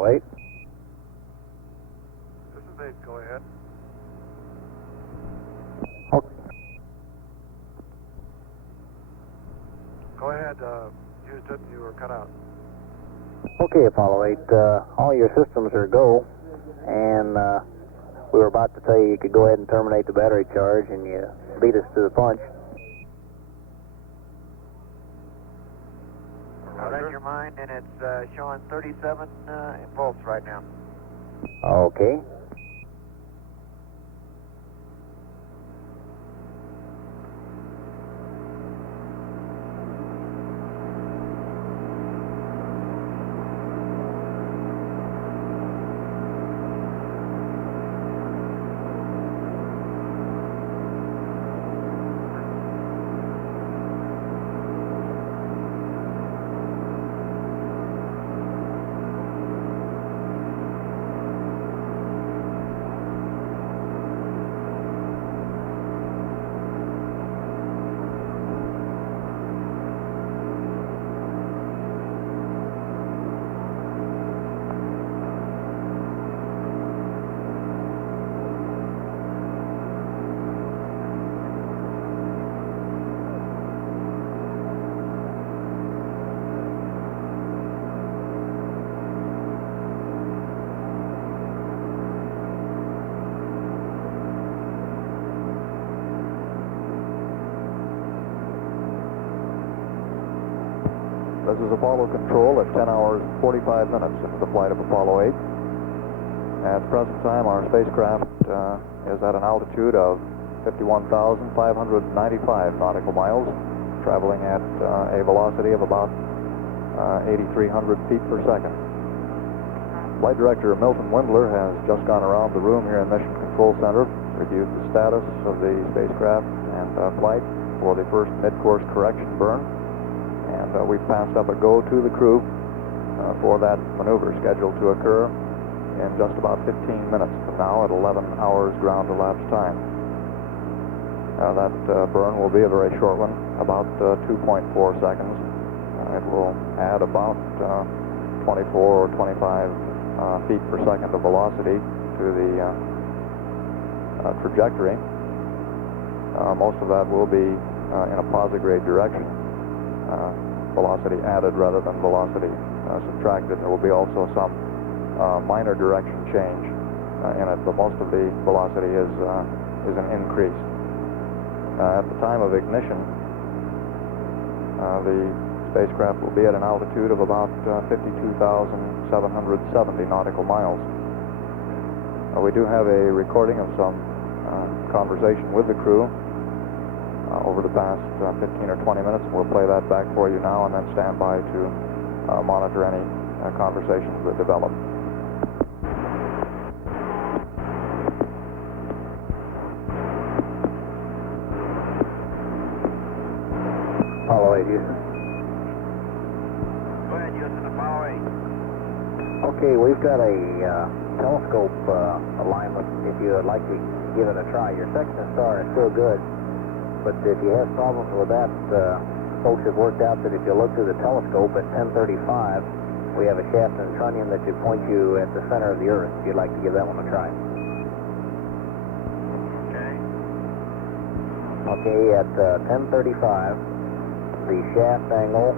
Apollo 8. This is 8, go ahead. Okay. Go ahead, Houston, you were cut out. Okay, Apollo 8, all your systems are go, and we were about to say you could go ahead and terminate the battery charge, and you beat us to the punch. I read your mind, and it's showing 37 volts right now. Okay. This is Apollo Control at 10 hours 45 minutes into the flight of Apollo 8. At the present time, our spacecraft is at an altitude of 51,595 nautical miles, traveling at a velocity of about 8,300 feet per second. Flight Director Milton Windler has just gone around the room here in Mission Control Center, reviewed the status of the spacecraft and flight for the first mid-course correction burn. And we've passed up a go to the crew for that maneuver scheduled to occur in just about 15 minutes from now at 11 hours ground elapsed time. That burn will be a very short one, about 2.4 seconds. It will add about 24 or 25 feet per second of velocity to the trajectory. Most of that will be in a posigrade direction. Velocity added rather than velocity subtracted. There will be also some minor direction change in it, but most of the velocity is an increase. At the time of ignition, the spacecraft will be at an altitude of about 52,770 nautical miles. We do have a recording of some conversation with the crew over the past 15 or 20 minutes. We'll play that back for you now and then stand by to monitor any conversations that develop. Apollo 8, Houston. Go ahead, Houston, Apollo 8. Okay, we've got a telescope alignment if you would like to give it a try. Your section star is still good, but if you have problems with that, folks have worked out that if you look through the telescope at 1035, we have a shaft and trunnion that should point you at the center of the Earth, if you'd like to give that one a try. Okay. Okay, at 1035, the shaft angle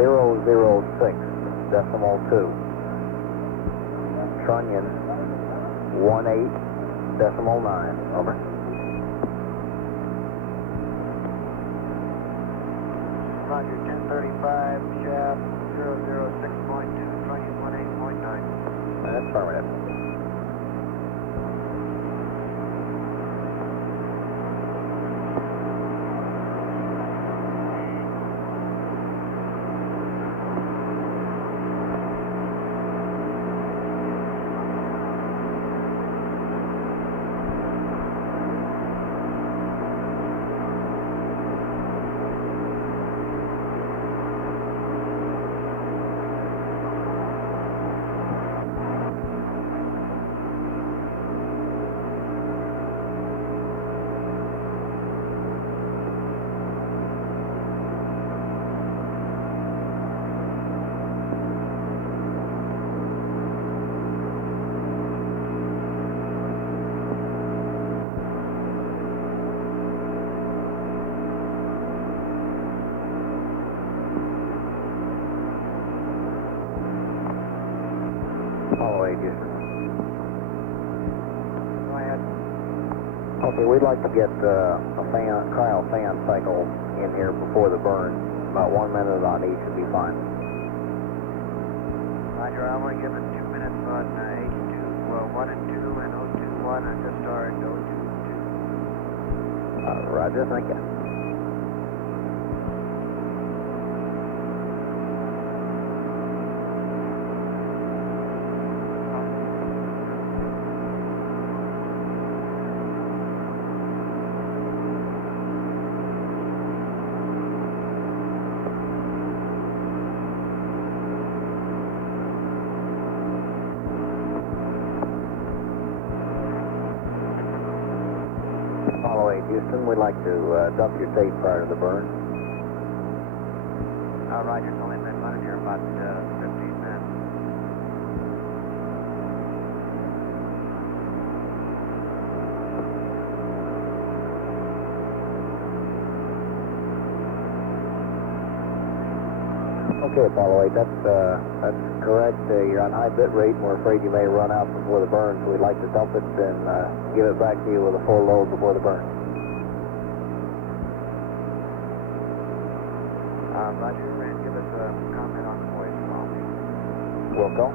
006 decimal 2. Trunnion 18 decimal 9. Over. Roger, 1035, shaft 006.2, trunnion 18.9. That's affirmative. Okay, we'd like to get a cryo fan cycle in here before the burn. About 1 minute on each would be fine. Roger, I'm going to give it 2 minutes on H2 1 and 2 and O2 1 and just start O2 2. Roger, thank you. Apollo 8, Houston, we'd like to dump your tape prior to the burn. Roger, it's only been running here about 15 minutes. Okay, Apollo 8, that's correct. You're on high bit rate, and we're afraid you may run out before the burn, so we'd like to dump it and give it back to you with a full load before the burn. Roger, and give us a comment on the voice quality. Wilco?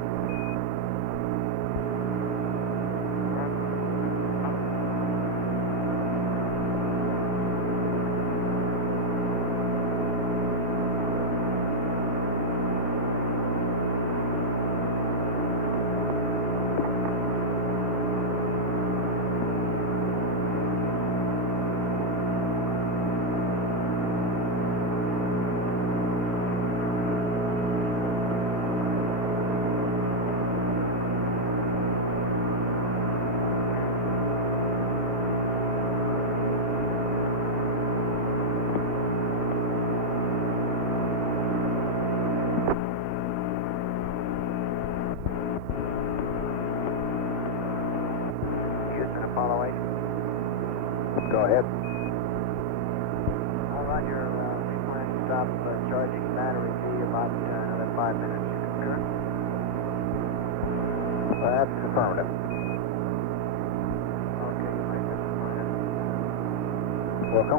Houston, Apollo 8. Go ahead. Roger, we plan to stop charging battery B about another 5 minutes. You concur? That's affirmative. Okay, you might miss it. Wilco?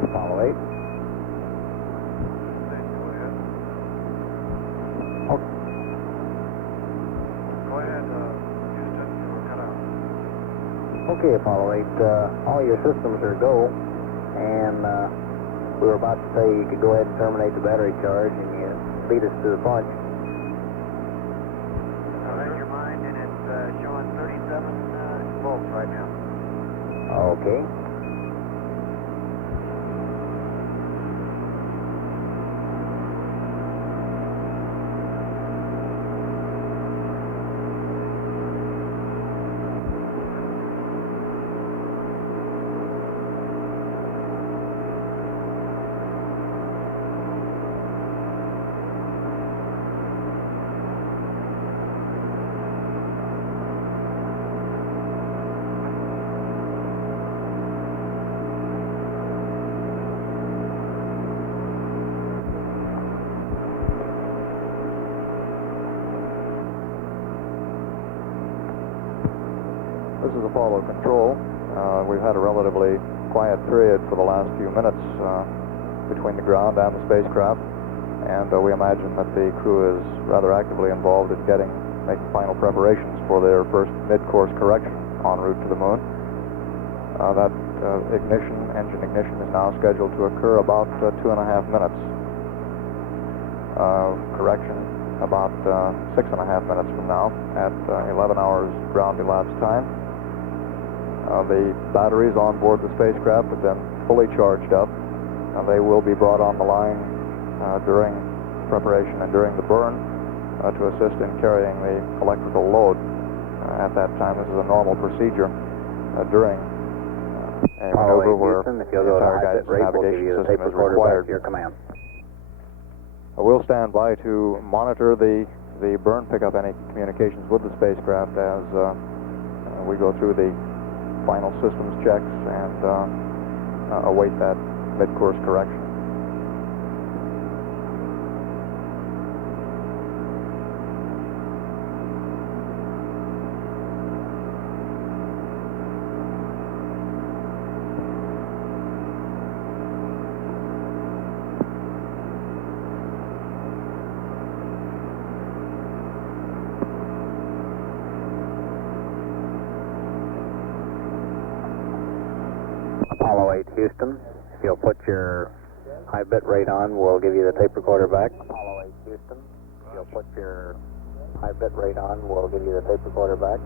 Apollo 8. Go ahead. Okay. Go ahead, Houston, you were cut out. Okay, Apollo 8, all your systems are go, and we were about to say you could go ahead and terminate the battery charge, and you beat us to the punch. I read your mind, and it's showing 37 volts right now. Okay. This is Apollo Control. We've had a relatively quiet period for the last few minutes between the ground and the spacecraft, and we imagine that the crew is rather actively involved in making final preparations for their first mid-course correction en route to the moon. That engine ignition is now scheduled to occur about 2.5 minutes correction about 6.5 minutes from now at 11 hours ground elapsed time. The batteries on board the spacecraft have been fully charged up. They will be brought on the line during preparation and during the burn to assist in carrying the electrical load. At that time, this is a normal procedure during a maneuver where Houston, the if you'll go to entire high bit guidance rate, we'll give navigation you the system tape is recorder back required. to your command. We'll stand by to monitor the burn, pick up any communications with the spacecraft as we go through the final systems checks and await that mid-course correction. Apollo 8 Houston, if you'll put your high bit rate on, we'll give you the tape recorder back. Apollo 8 Houston, if you'll put your high bit rate on, we'll give you the tape recorder back.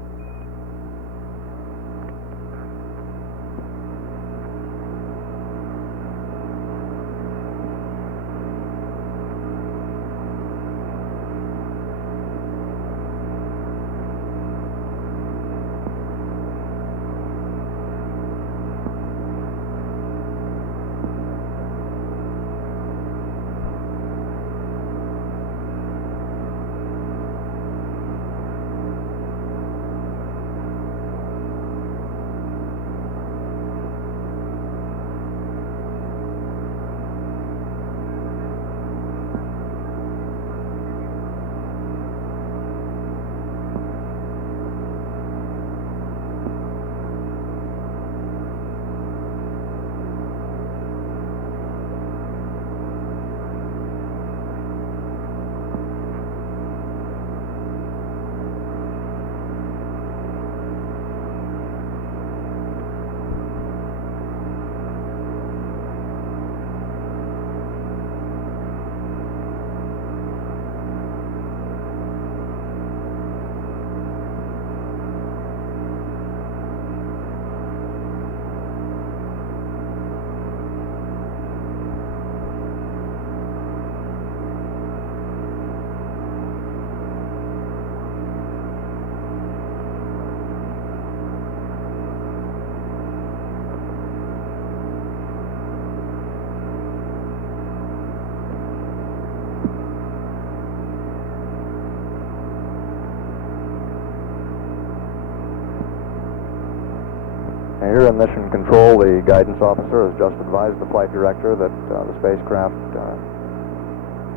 Here in Mission Control, the guidance officer has just advised the flight director that the spacecraft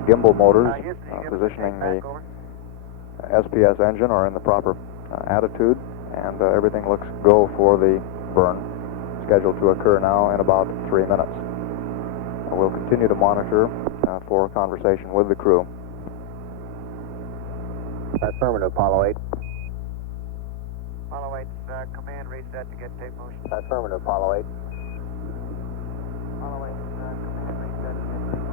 gimbal motors positioning the SPS engine are in the proper attitude, and everything looks go for the burn, scheduled to occur now in about 3 minutes. We'll continue to monitor for conversation with the crew. Affirmative, Apollo 8. Apollo 8's command reset to get tape motion. Affirmative, Apollo 8. Apollo 8's command reset to get tape motion.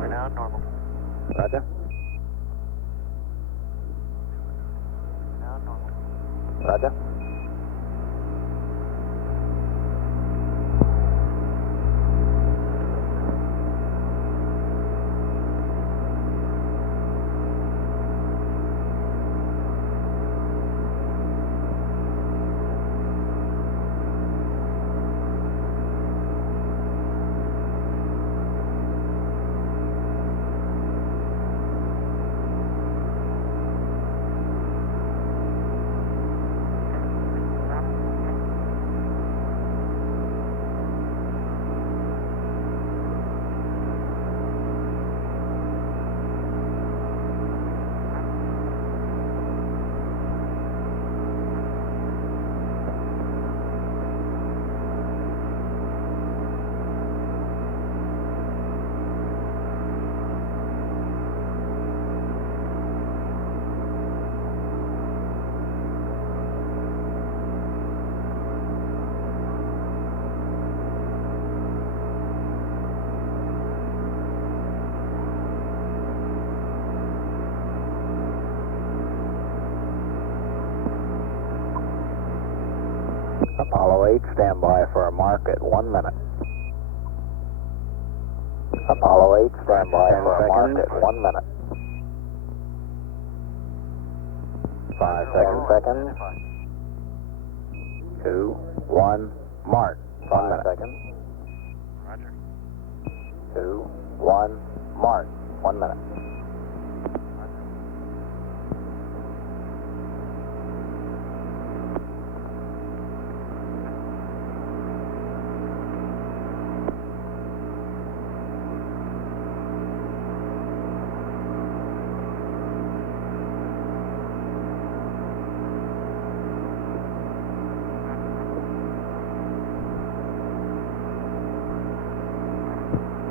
We're now normal. Roger. Now normal. Roger. Apollo 8, stand by for a mark at 1 minute. Apollo 8, stand by for a mark at 1 minute. 5 seconds. 2, 1, mark. 1 minute. Roger. 2, 1, mark. 1 minute.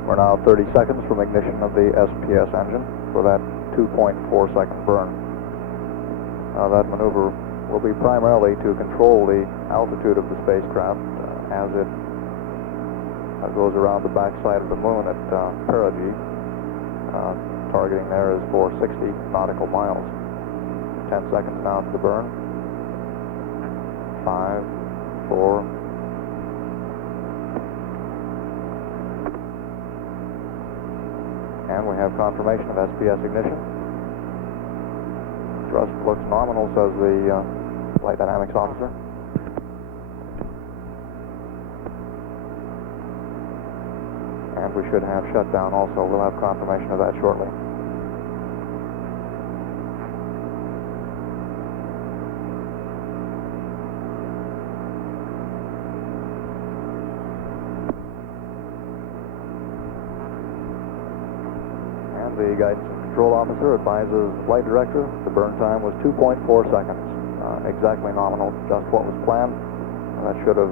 We're now 30 seconds from ignition of the SPS engine for that 2.4 second burn. That maneuver will be primarily to control the altitude of the spacecraft as it goes around the backside of the moon at perigee. Targeting there is for 60 nautical miles. 10 seconds now to the burn. 5, 4, and we have confirmation of SPS ignition. Thrust looks nominal, says the flight dynamics officer. And we should have shutdown also. We'll have confirmation of that shortly. The guidance and control officer advises flight director the burn time was 2.4 seconds, exactly nominal, just what was planned. That should have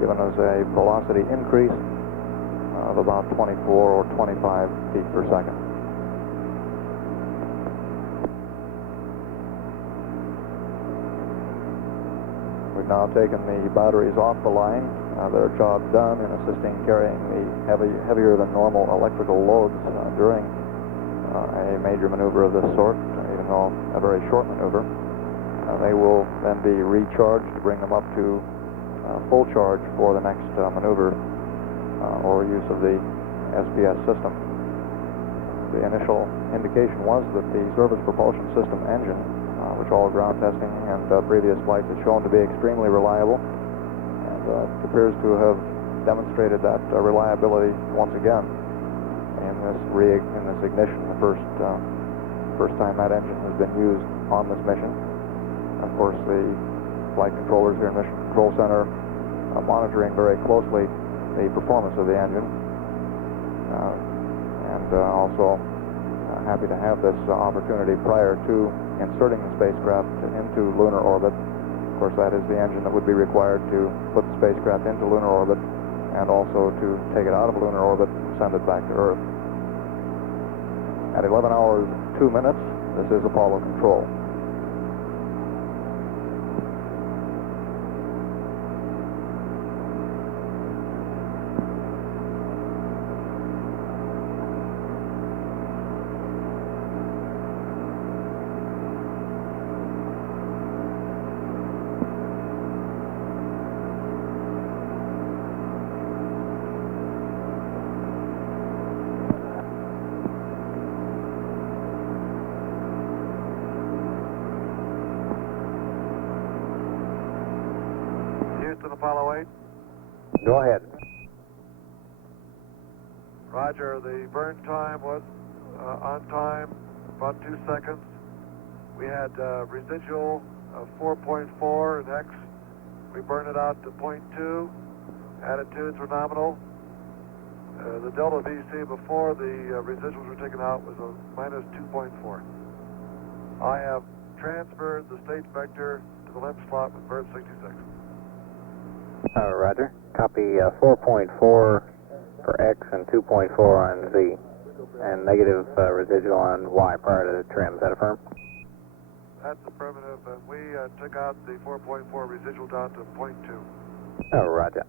given us a velocity increase of about 24 or 25 feet per second. We've now taken the batteries off the line. Their job done in assisting carrying the heavier than normal electrical loads during a major maneuver of this sort, even though a very short maneuver. They will then be recharged to bring them up to full charge for the next maneuver or use of the SPS system. The initial indication was that the surface propulsion system engine, which all ground testing and previous flights have shown to be extremely reliable, and it appears to have demonstrated that reliability once again in this ignition, the first time that engine has been used on this mission. Of course, the flight controllers here in Mission Control Center are monitoring very closely the performance of the engine, and also happy to have this opportunity prior to inserting the spacecraft into lunar orbit. Of course, that is the engine that would be required to put the spacecraft into lunar orbit and also to take it out of lunar orbit and send it back to Earth. At 11 hours, 2 minutes, this is Apollo Control. Apollo 8. Go ahead. Roger, the burn time was on time, about 2 seconds. We had residual of 4.4 in X. We burned it out to 0.2. Attitudes were nominal. The delta VC before the residuals were taken out was a minus 2.4. I have transferred the state vector to the limb slot with bird 66. Roger. Copy 4.4 for X and 2.4 on Z, and negative residual on Y prior to the trim. Is that affirmed? That's affirmative, and we took out the 4.4 residual down to 0.2. Roger.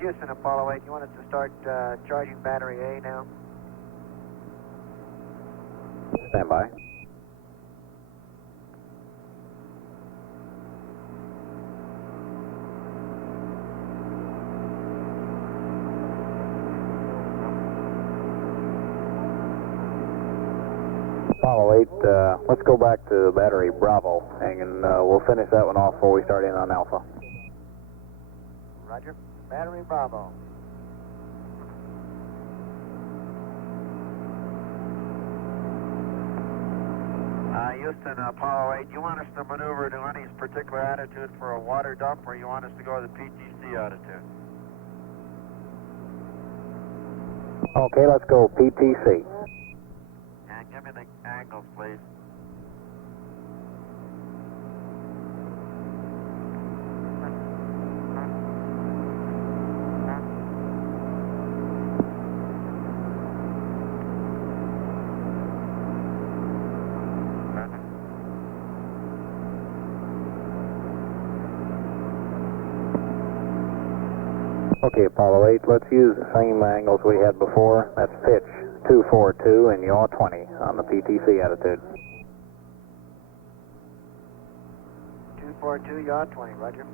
Houston, Apollo 8, you want us to start charging battery A now? Stand by. Apollo 8, let's go back to battery Bravo, and we'll finish that one off before we start in on Alpha. Roger. Battery Bravo. Houston, Apollo 8, you want us to maneuver to any particular attitude for a water dump, or you want us to go to the PTC attitude? Okay, let's go PTC. And give me the angles, please. Okay, Apollo 8, let's use the same angles we had before. That's pitch 242 and yaw 20 on the PTC attitude. 242, yaw 20, roger.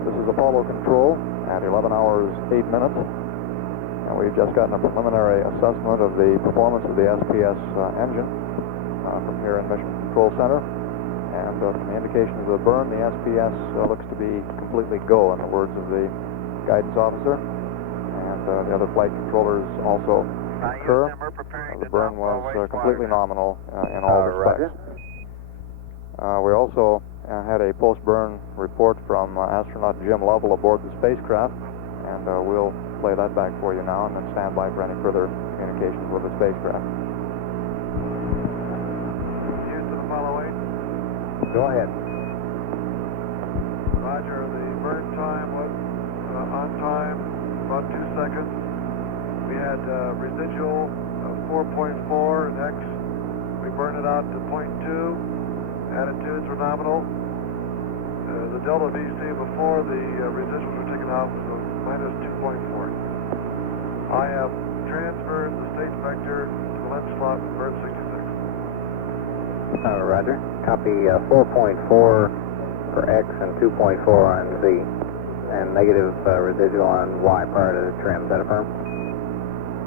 This is Apollo Control at 11 hours 8 minutes, and we've just gotten a preliminary assessment of the performance of the SPS engine from here in Mission Control Center. And from the indications of the burn, the SPS looks to be completely go, in the words of the guidance officer. And the other flight controllers also concur. The burn was completely nominal in all respects. We also had a post-burn report from astronaut Jim Lovell aboard the spacecraft, and we'll play that back for you now and then stand by for any further communications with the spacecraft. Houston, Apollo 8. Go ahead. Roger, the burn time was on time, about 2 seconds. We had residual of 4.4 in X. We burned it out to 0.2. Attitudes were nominal. The delta VC before the residuals were taken out was minus 2.4. I have transferred the state vector to the lens slot burn 66. Roger. Copy 4.4 for X and 2.4 on Z. And negative residual on Y prior to the trim. Is that affirm?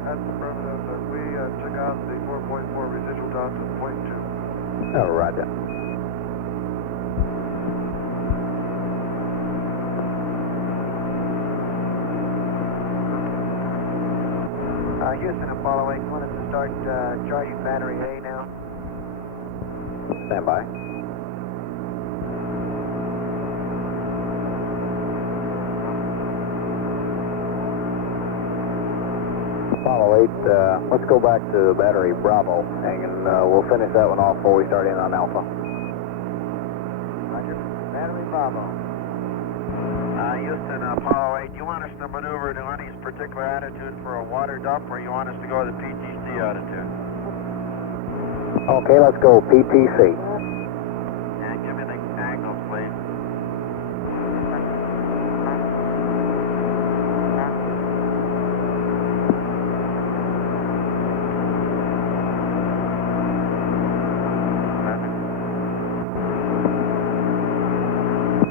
That's affirmative. We took out the 4.4 residual down to 0.2. Roger. Houston, Apollo 8, you want us to start charging battery A now? Stand by. Apollo 8, let's go back to battery Bravo, and we'll finish that one off before we start in on Alpha. Roger. Battery Bravo. Houston, Apollo 8, do you want us to maneuver to any particular attitude for a water dump, or you want us to go to the PTC attitude? Okay, let's go PTC. And give me the angles, please.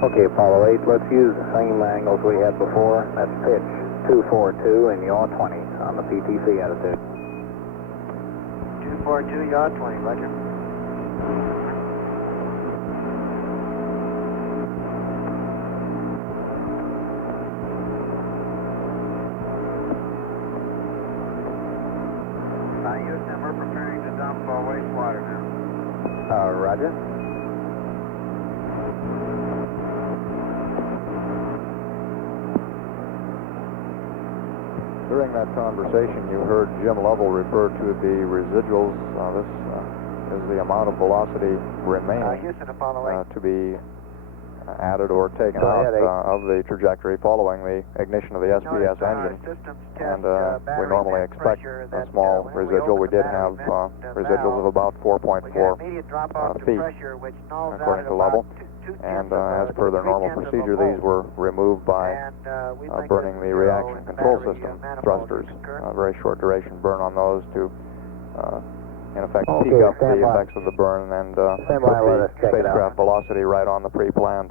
Okay, Apollo 8, let's use the same angles we had before. That's pitch 242 and yaw 20 on the PTC attitude. 242, yaw 20, roger. Houston, we're preparing to dump wastewater now. Roger. During that conversation, you heard Jim Lovell refer to the residuals. This is the amount of velocity remaining Houston, Apollo 8. to be added or taken Go out ahead, of the trajectory following the ignition of the SPS engine. And we normally expect a small residual. We did have residuals of about 4.4 feet, according to Lovell. And as per their normal procedure, these were removed by burning the reaction control system thrusters. Very short duration burn on those to, in effect, peak up the effects of the burn and put the spacecraft velocity right on the pre-planned.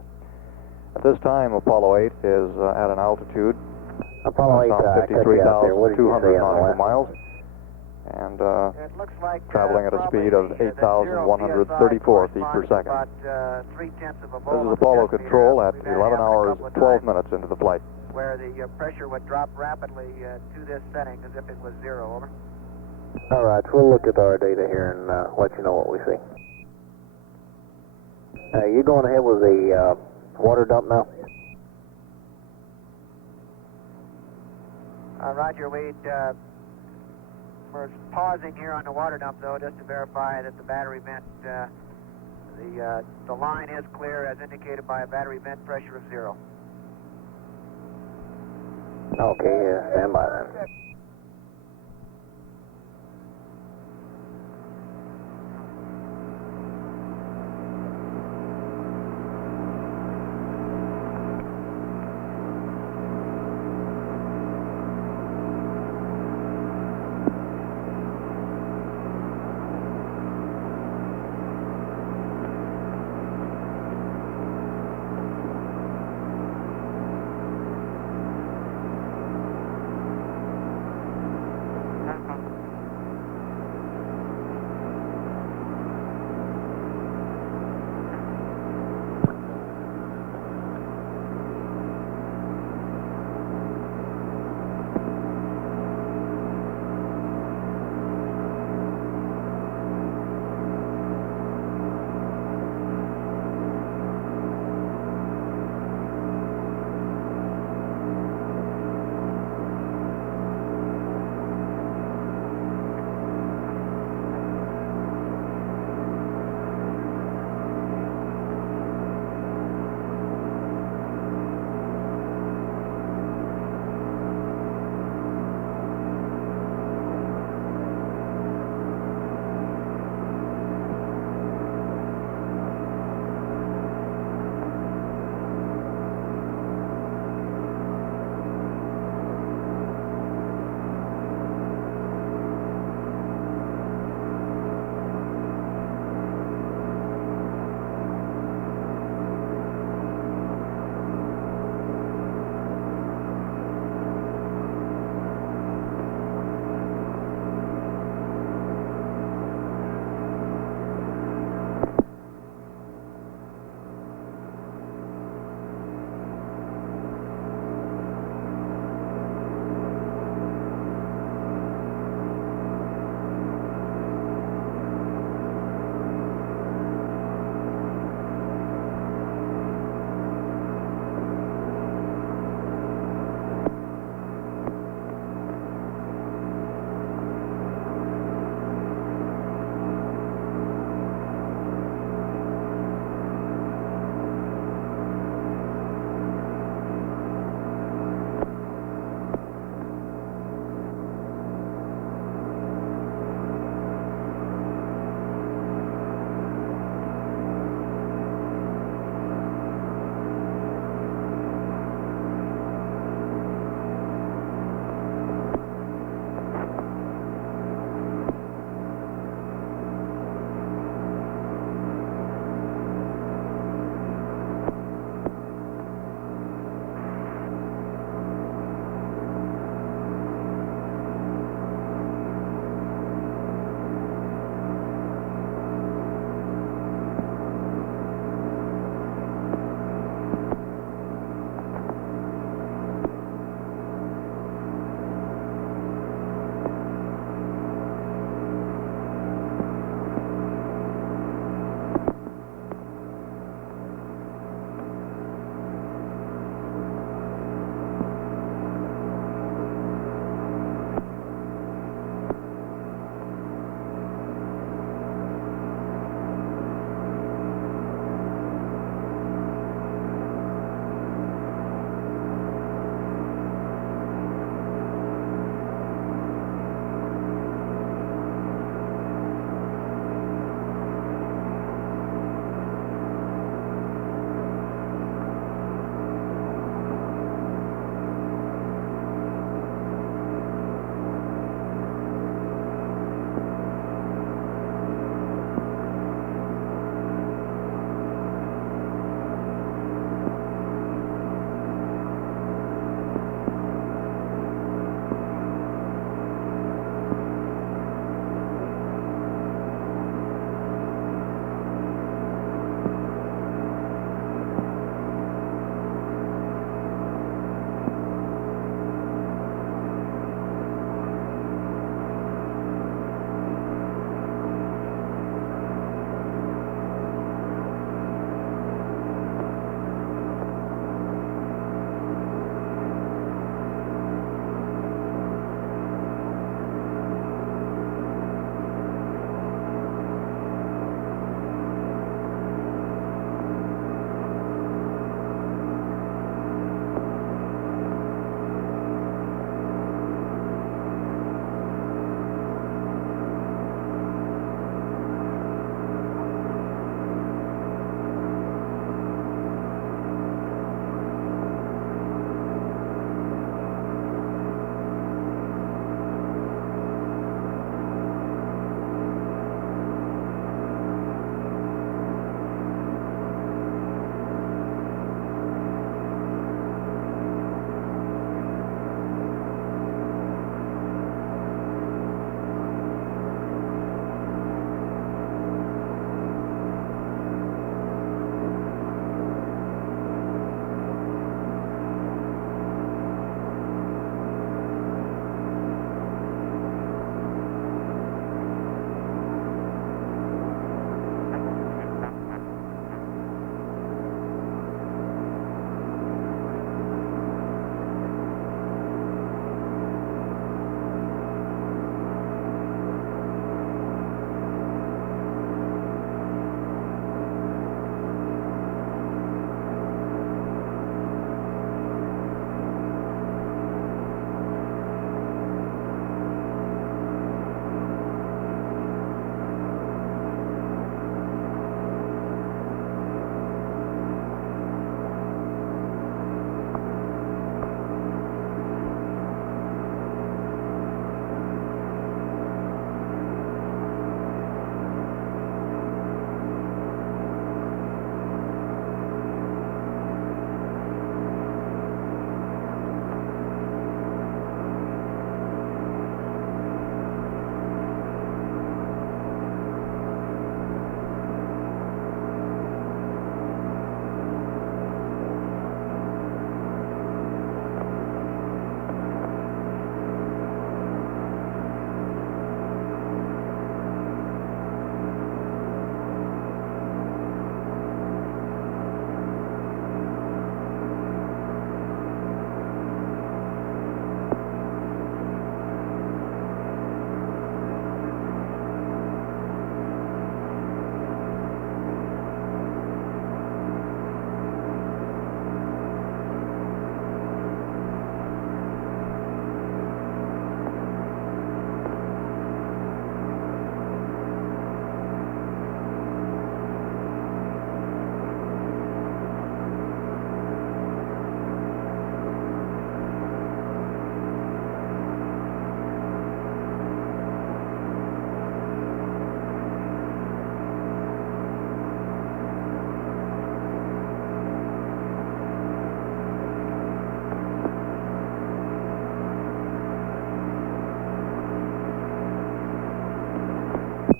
At this time, Apollo 8 is at an altitude of Apollo 8, 53,200 nautical miles. And traveling at a speed of 8,134 feet per second. This is Apollo control at 11 hours 12 minutes into the flight. Where the pressure would drop rapidly to this setting as if it was zero, over. All right, we'll look at our data here and let you know what we see. You going ahead with the water dump now? Roger, we're pausing here on the water dump, though, just to verify that the battery vent, the line is clear as indicated by a battery vent pressure of 0. Okay, stand by then.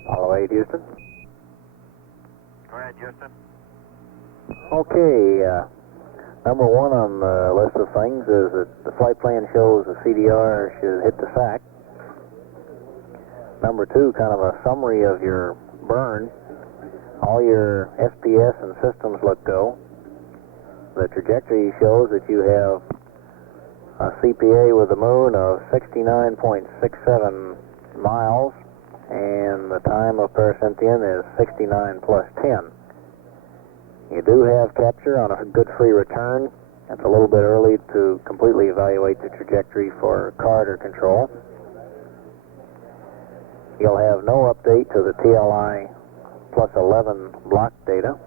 Apollo 8, Houston. Go ahead, Houston. Okay, number one on the list of things is that the flight plan shows the CDR should hit the SAC. Number two, kind of a summary of your burn. All your SPS and systems look go. The trajectory shows that you have a CPA with the moon of 69.67 miles, and the time of percentium is 69 plus 10. You do have capture on a good free return. It's a little bit early to completely evaluate the trajectory for corridor control. You'll have no update to the TLI plus 11 block data.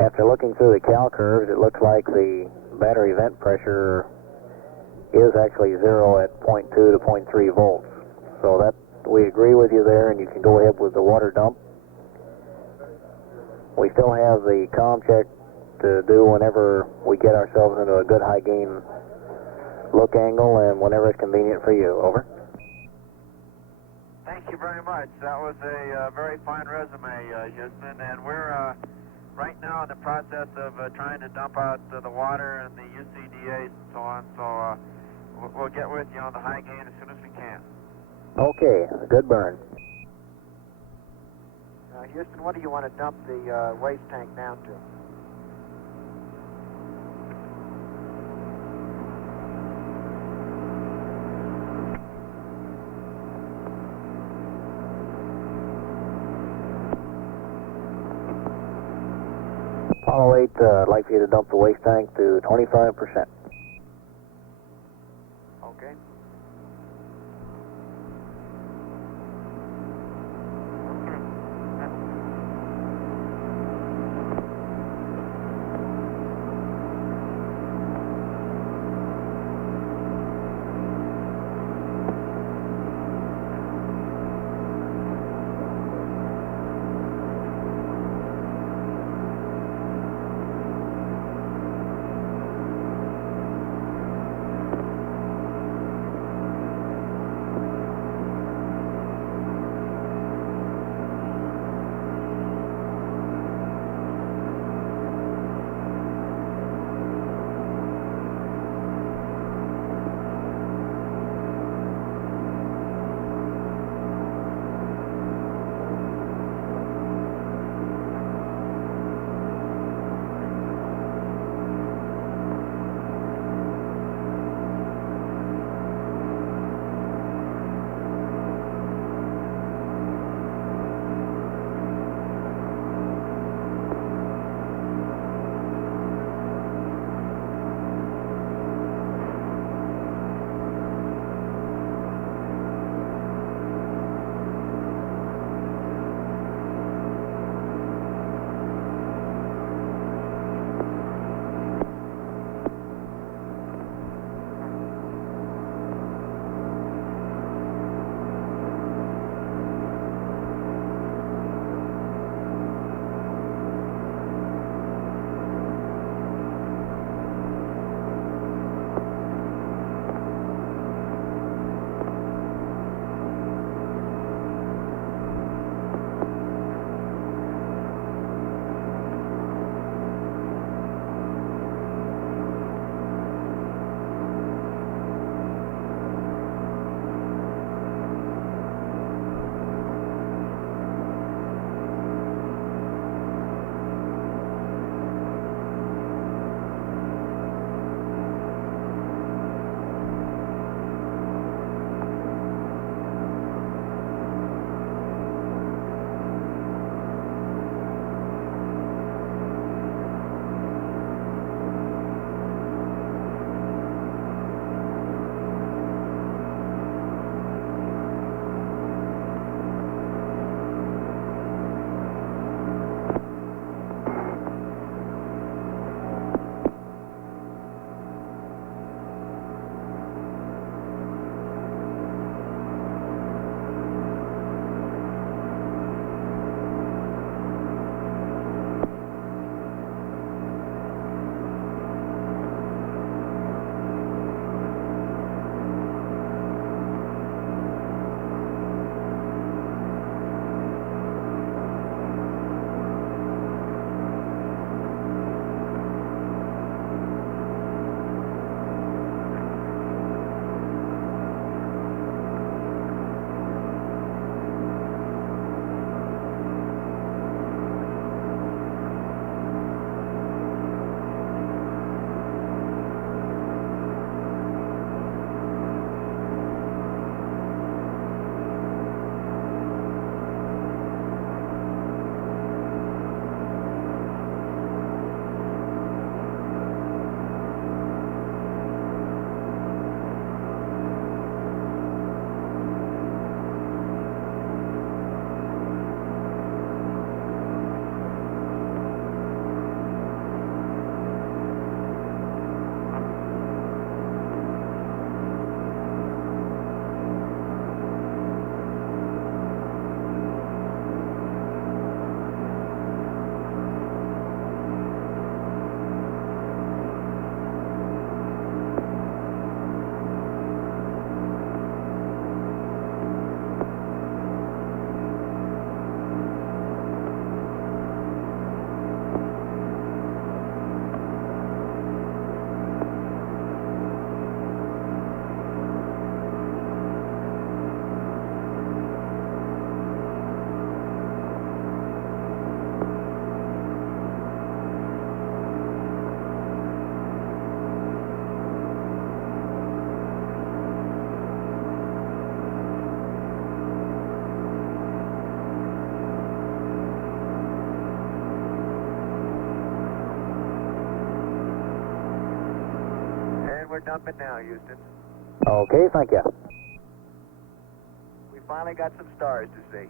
After looking through the cal curves, it looks like the battery vent pressure is actually zero at 0.2 to 0.3 volts. So that we agree with you there, and you can go ahead with the water dump. We still have the comm check to do whenever we get ourselves into a good high gain look angle and whenever it's convenient for you. Over. Thank you very much. That was a very fine resume, Houston, and we're right now in the process of trying to dump out the water and the UCDAs and so on, so we'll get with you on the high gain as soon as we can. Okay, good burn. Houston, what do you want to dump the waste tank down to? Apollo 8, I'd like for you to dump the waste tank to 25%. Okay. we're dumping now, Houston. Okay, thank you. We finally got some stars to see.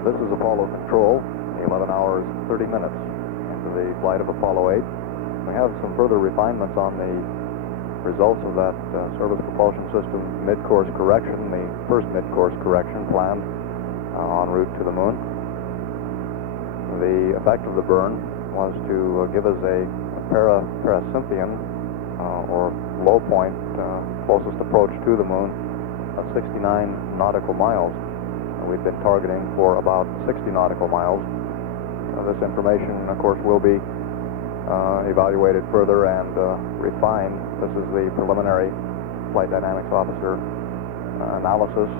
This is Apollo Control, 11 hours 30 minutes into the flight of Apollo 8. We have some further refinements on the results of that service propulsion system mid-course correction, the first mid-course correction planned en route to the moon. The effect of the burn was to give us a parasynthion or low point closest approach to the moon of 69 nautical miles. We've been targeting for about 60 nautical miles. This information, of course, will be evaluated further and refined. This is the preliminary Flight Dynamics Officer analysis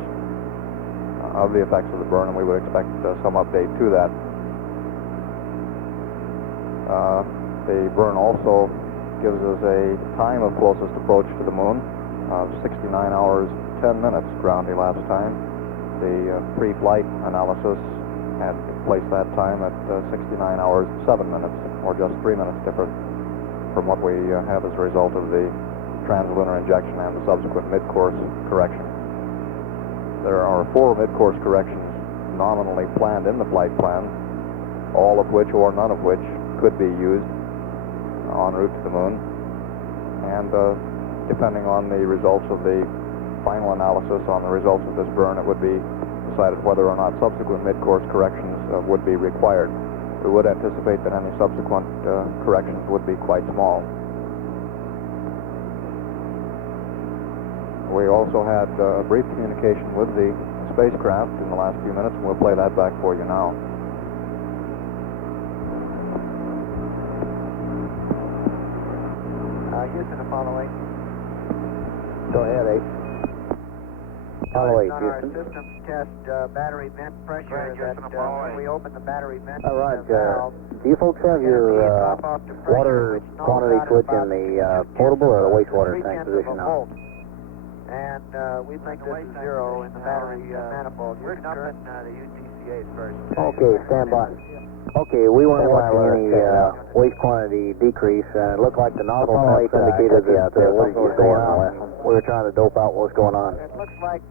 of the effects of the burn, and we would expect some update to that. The burn also gives us a time of closest approach to the moon of 69 hours 10 minutes ground elapsed time. The pre-flight analysis had placed that time at 69 hours 7 minutes, or just 3 minutes different from what we have as a result of the translunar injection and the subsequent mid-course correction. There are 4 mid-course corrections nominally planned in the flight plan, all of which or none of which could be used en route to the moon. And depending on the results of the final analysis on the results of this burn, it would be decided whether or not subsequent mid-course corrections would be required. We would anticipate that any subsequent corrections would be quite small. We also had a brief communication with the spacecraft in the last few minutes, and we'll play that back for you now. Houston, Apollo 8. Go ahead, 8. Apollo 8, on our Houston. systems test battery vent pressure Right, that Houston, Apollo when we 8. open the battery vent All right, valve, do you folks have your water quantity switch in the potable or the wastewater tank position now? And we think this is zero in the battery manifold. We're dumping the UTCAs first. Okay, stand by. Okay, we weren't watching any waste quantity decrease, and it looked like the nozzle pumps indicated that something was going on. We were trying to dope out what was going on. It looks like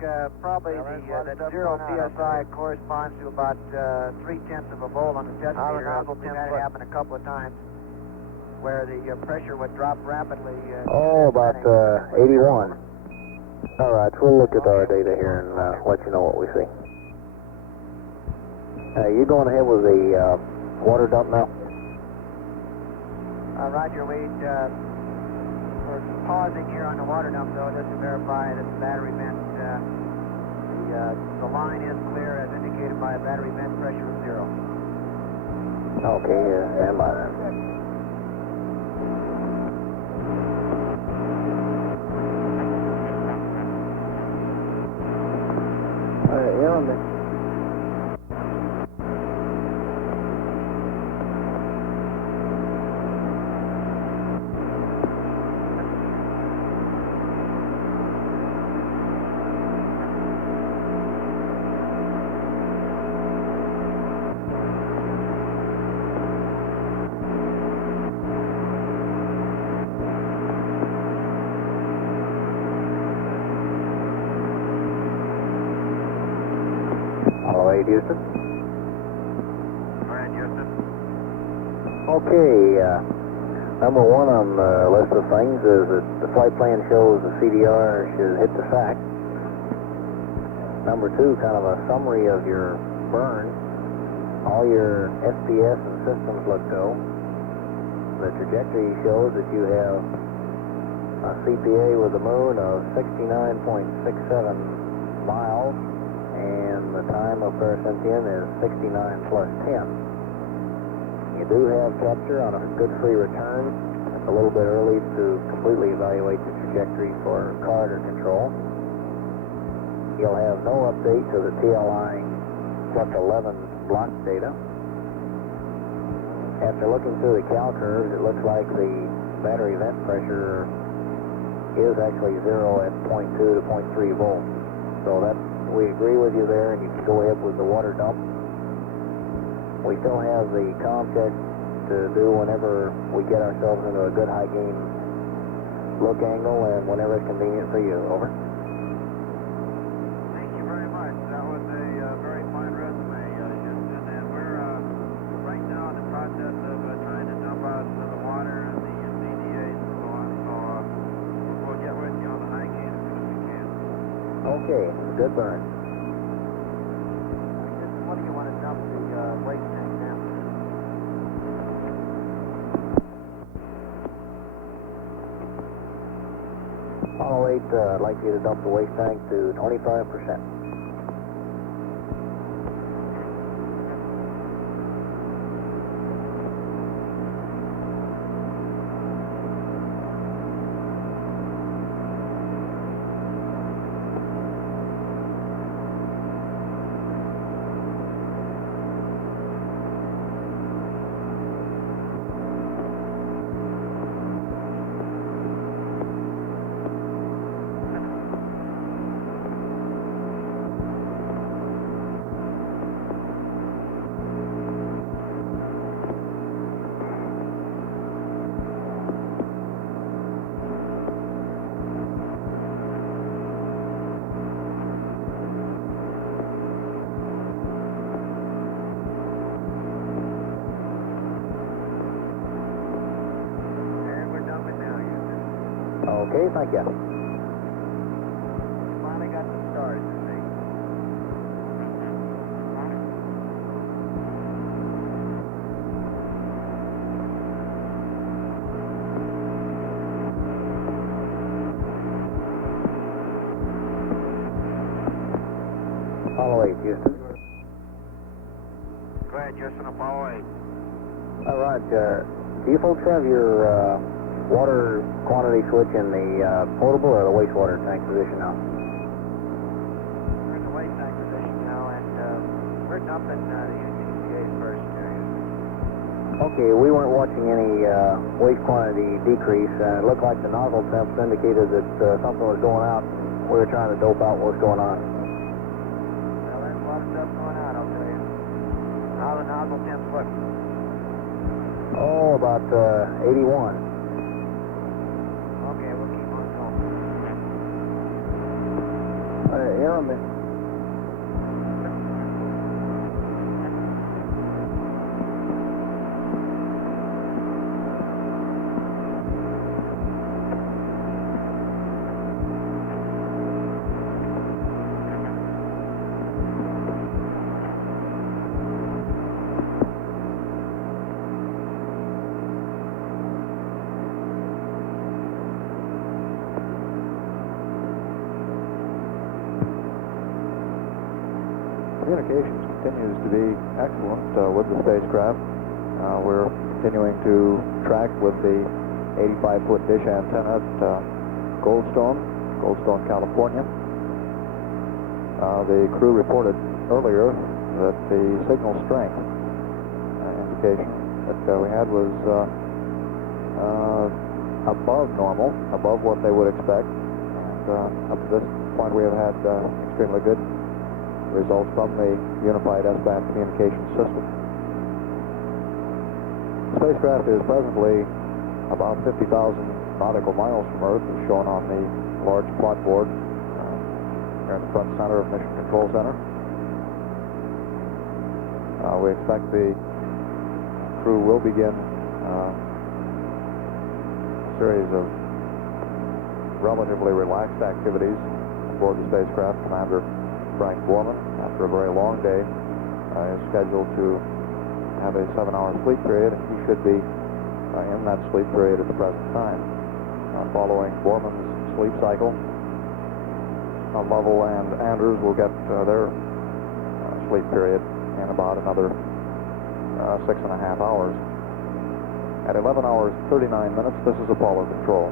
probably the zero PSI corresponds to about 0.3 of a volt on the test meter. We've had it happen a couple of times where the pressure would drop rapidly. About 81. All right, we'll look at our data here and let you know what we see. You going ahead with the water dump now? Roger, we're pausing here on the water dump though just to verify that the battery vent, the line is clear as indicated by a battery vent pressure of 0. Okay, stand by then. All right, you're on there. Apollo 8, Houston. Right, Houston. Okay, number one on the list of things is that the flight plan shows the CDR should hit the SAC. Number two, kind of a summary of your burn. All your SPS and systems look go. The trajectory shows that you have a CPA with the moon of 69.67 miles, and the time of percentium is 69 plus 10. You do have capture on a good free return. It's a little bit early to completely evaluate the trajectory for card or control. You'll have no update to the TLI plus 11 block data. After looking through the cal curves, it looks like the battery vent pressure is actually 0 at 0.2 to 0.3 volts. So that we agree with you there, and you can go ahead with the water dump. We still have the comm check to do whenever we get ourselves into a good high gain look angle and whenever it's convenient for you. Over. Thank you very much. That was a very fine resume, Houston, and we're right now in the process of trying to dump out the water and the UCDAs and so on, so we'll get with you on the high gain as soon as we can. Okay, good burn. What do you want to dump the waste tank now? Apollo 8, I'd like you to dump the waste tank to 25%. Okay, thank you. Finally got some stars, I think. Apollo 8, Houston. Go ahead, Houston, Apollo 8. All right, do you folks have your water quantity switch in the potable or the wastewater tank position now? the waste tank position now, and we're dumping the UCCAs first. Okay, we weren't watching any waste quantity decrease. It looked like the nozzle temps indicated that something was going out. We were trying to dope out what's going on. Well, there's a lot of stuff going out, I'll tell you. How the nozzle temps look? Oh, about 81. Okay, we'll keep on going. Airman. Communications continues to be excellent with the spacecraft. We're continuing to track with the 85-foot dish antenna at Goldstone, California. The crew reported earlier that the signal strength indication that we had was above normal, above what they would expect. And up to this point, we have had extremely good results from the unified S-band communication system. The spacecraft is presently about 50,000 nautical miles from Earth, as shown on the large plot board here in the front center of Mission Control Center. We expect the crew will begin a series of relatively relaxed activities aboard the spacecraft. Commander Frank Borman, after a very long day, is scheduled to have a 7-hour sleep period, and he should be in that sleep period at the present time. Following Borman's sleep cycle, Lovell and Anders will get their sleep period in about another 6.5 hours. At 11 hours 39 minutes, this is Apollo Control.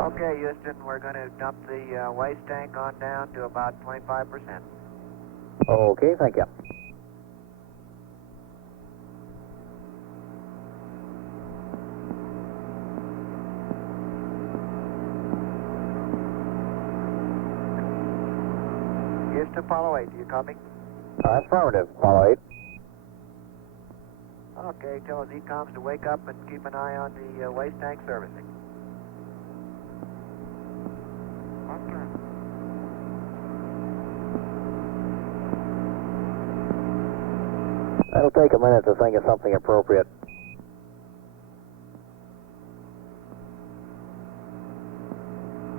Okay, Houston, we're going to dump the waste tank on down to about 25%. Okay, thank you. Houston, Apollo 8, do you copy? Affirmative, Apollo 8. Okay, tell the ECOMs to wake up and keep an eye on the waste tank servicing. It'll take a minute to think of something appropriate.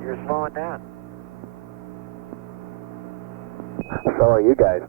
You're slowing down. So are you guys.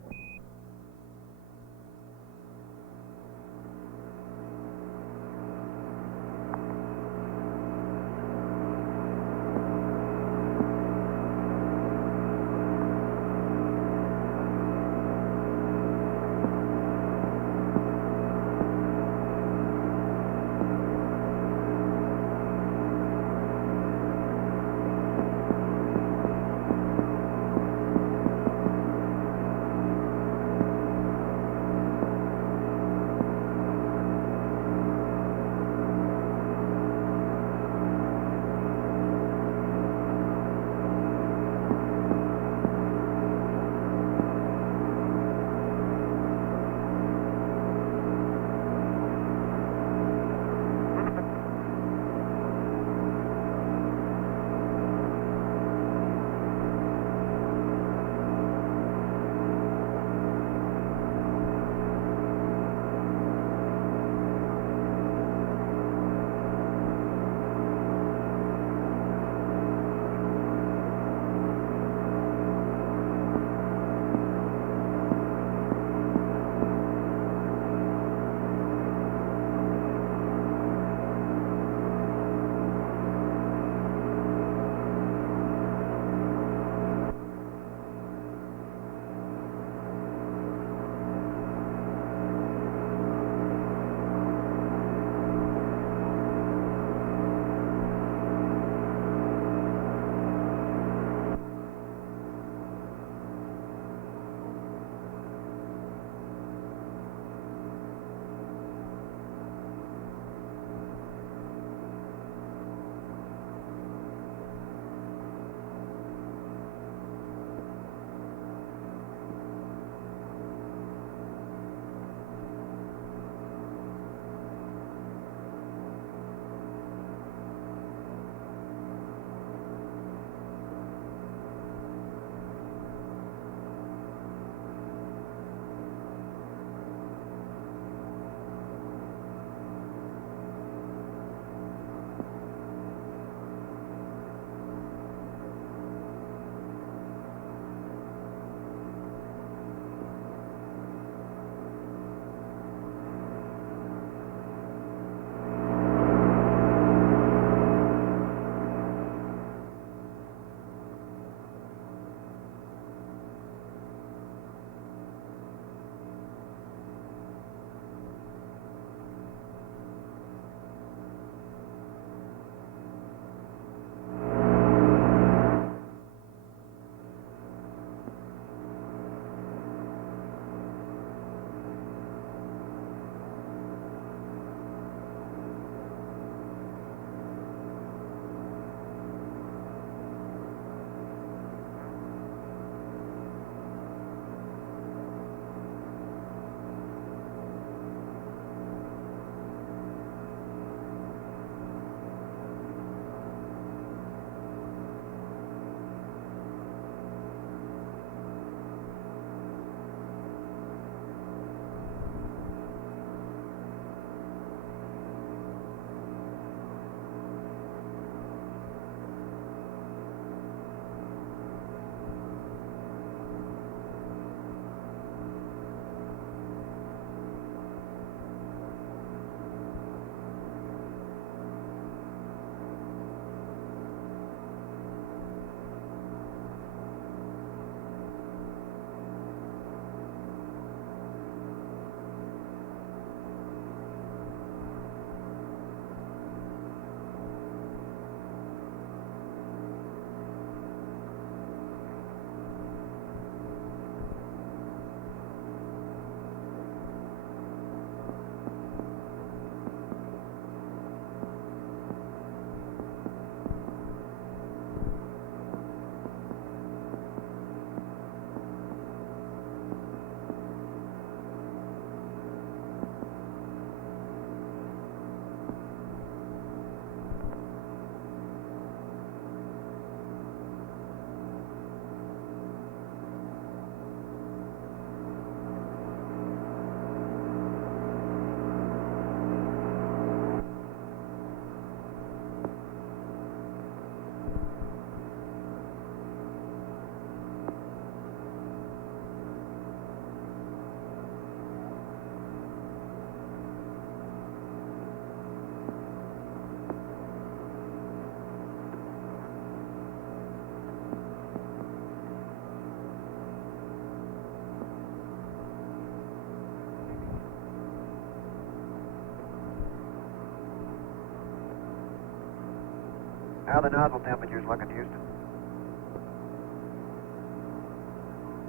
How are the nozzle temperatures looking, Houston?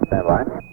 Stand by.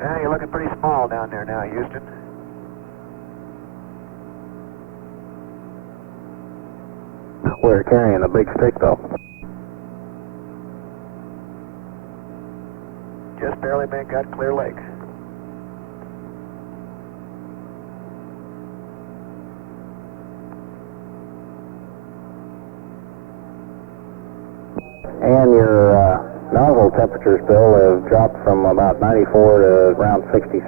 Yeah, you're looking pretty small down there now, Houston. We're carrying a big stick, though. Just barely got clear lake. And your nozzle temperatures, Bill, have dropped from about 94 to around 66.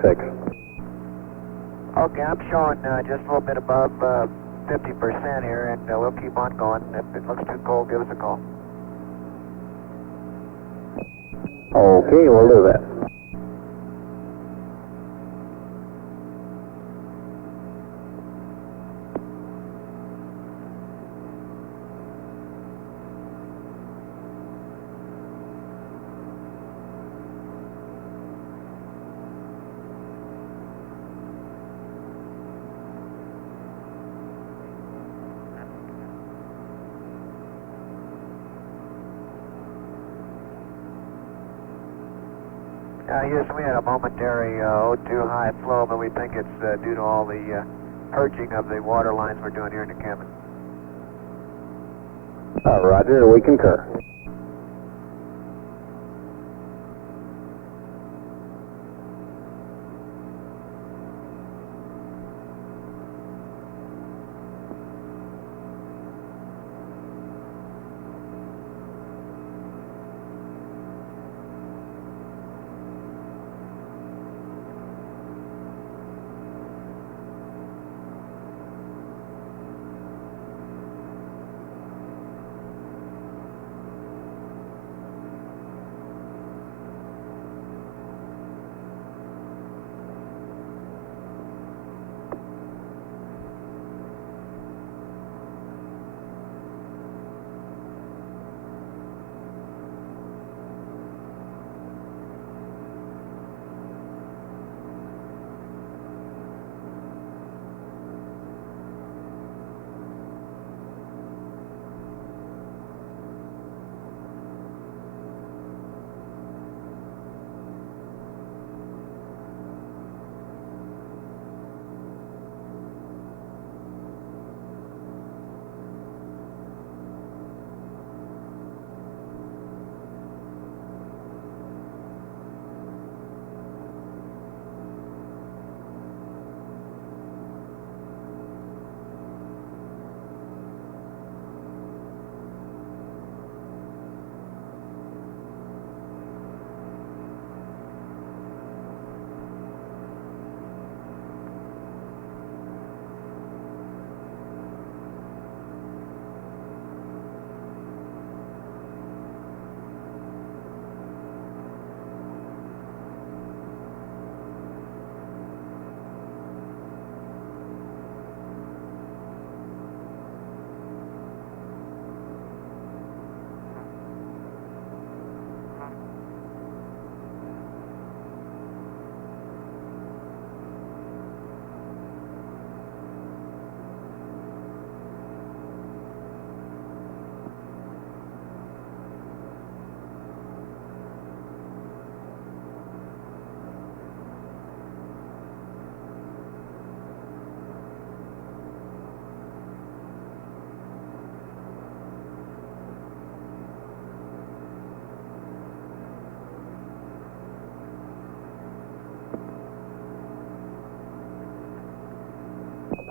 Okay, I'm showing just a little bit above 50% here, and we'll keep on going. If it looks too cold, give us a call. Okay, we'll do that. Houston, we had a momentary O2 high flow, but we think it's due to all the purging of the water lines we're doing here in the cabin. Roger, we concur.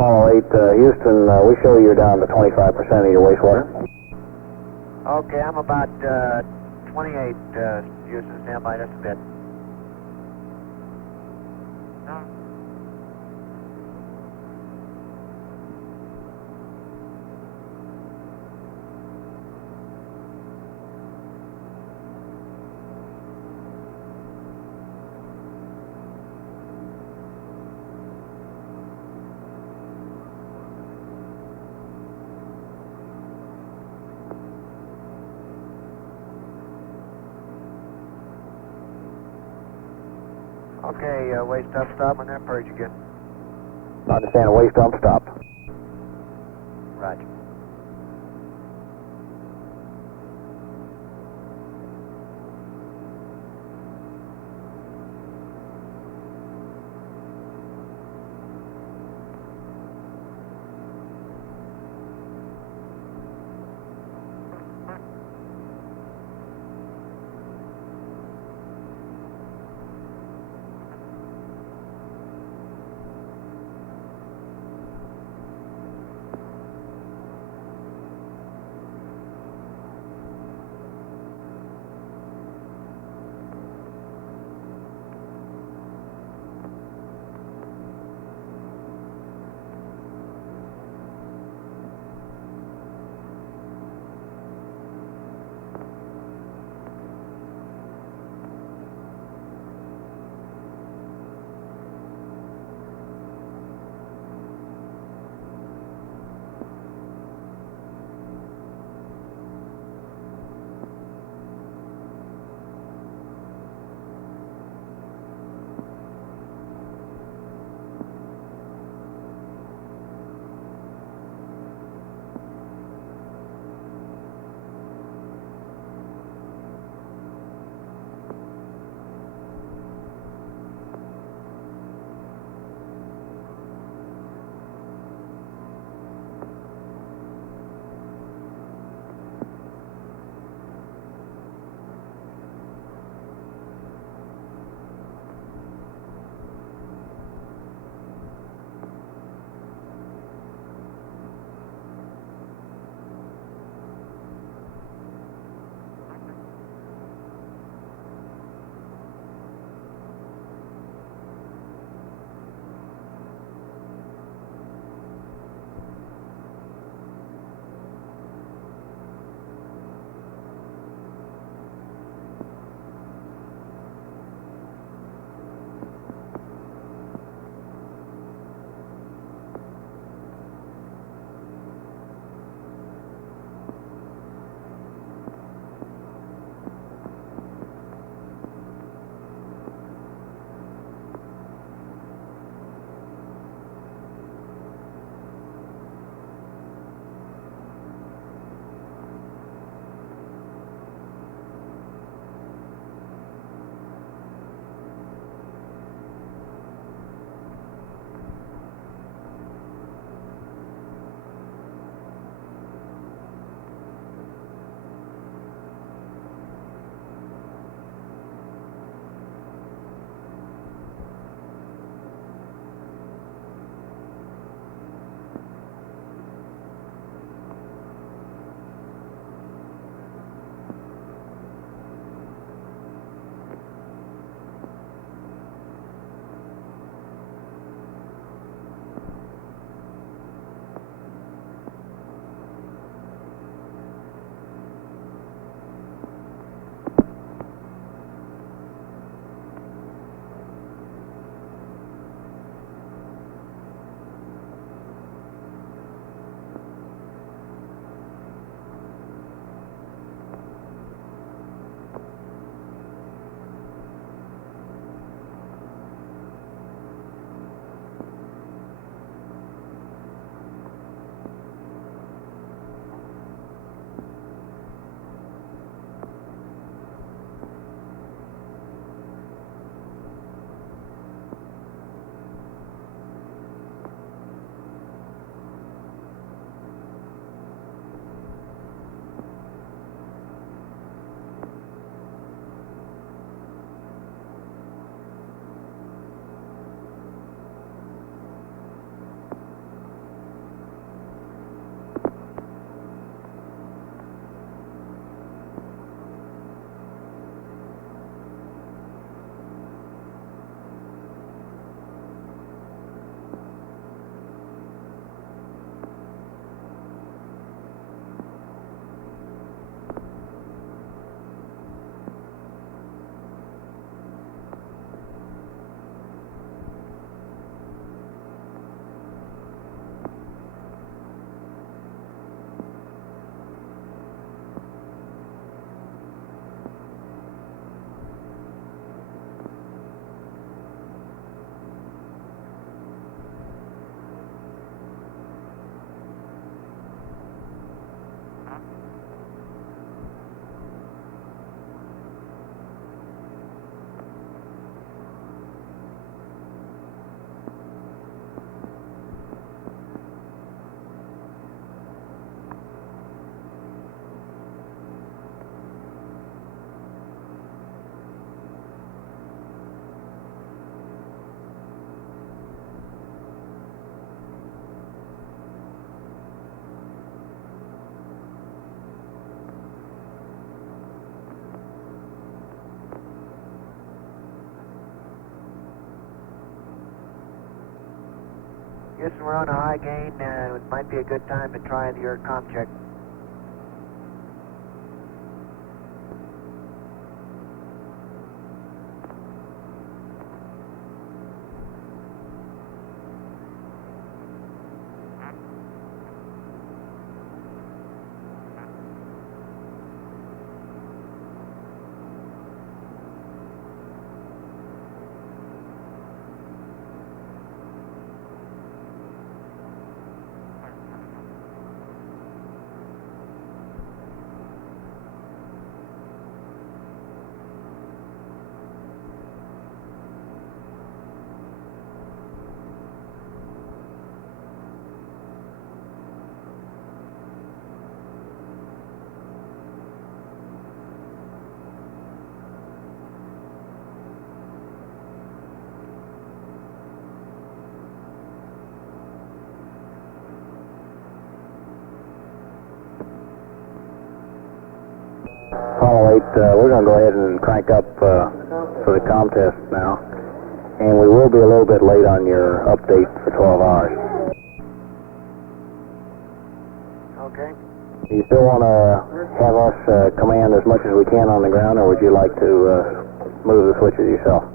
Apollo 8, Houston, we show you're down to 25% of your wastewater. Okay, I'm about 28, Houston, stand by just a bit. No. Okay, waste up, stop, and then purge again. Understand a waste dump stop. Roger. Houston, we're on a high gain. It might be a good time to try your comm check. Apollo 8, we're going to go ahead and crank up for the comm test now. And we will be a little bit late on your update for 12 hours. Okay. Do you still want to have us command as much as we can on the ground, or would you like to move the switches yourself?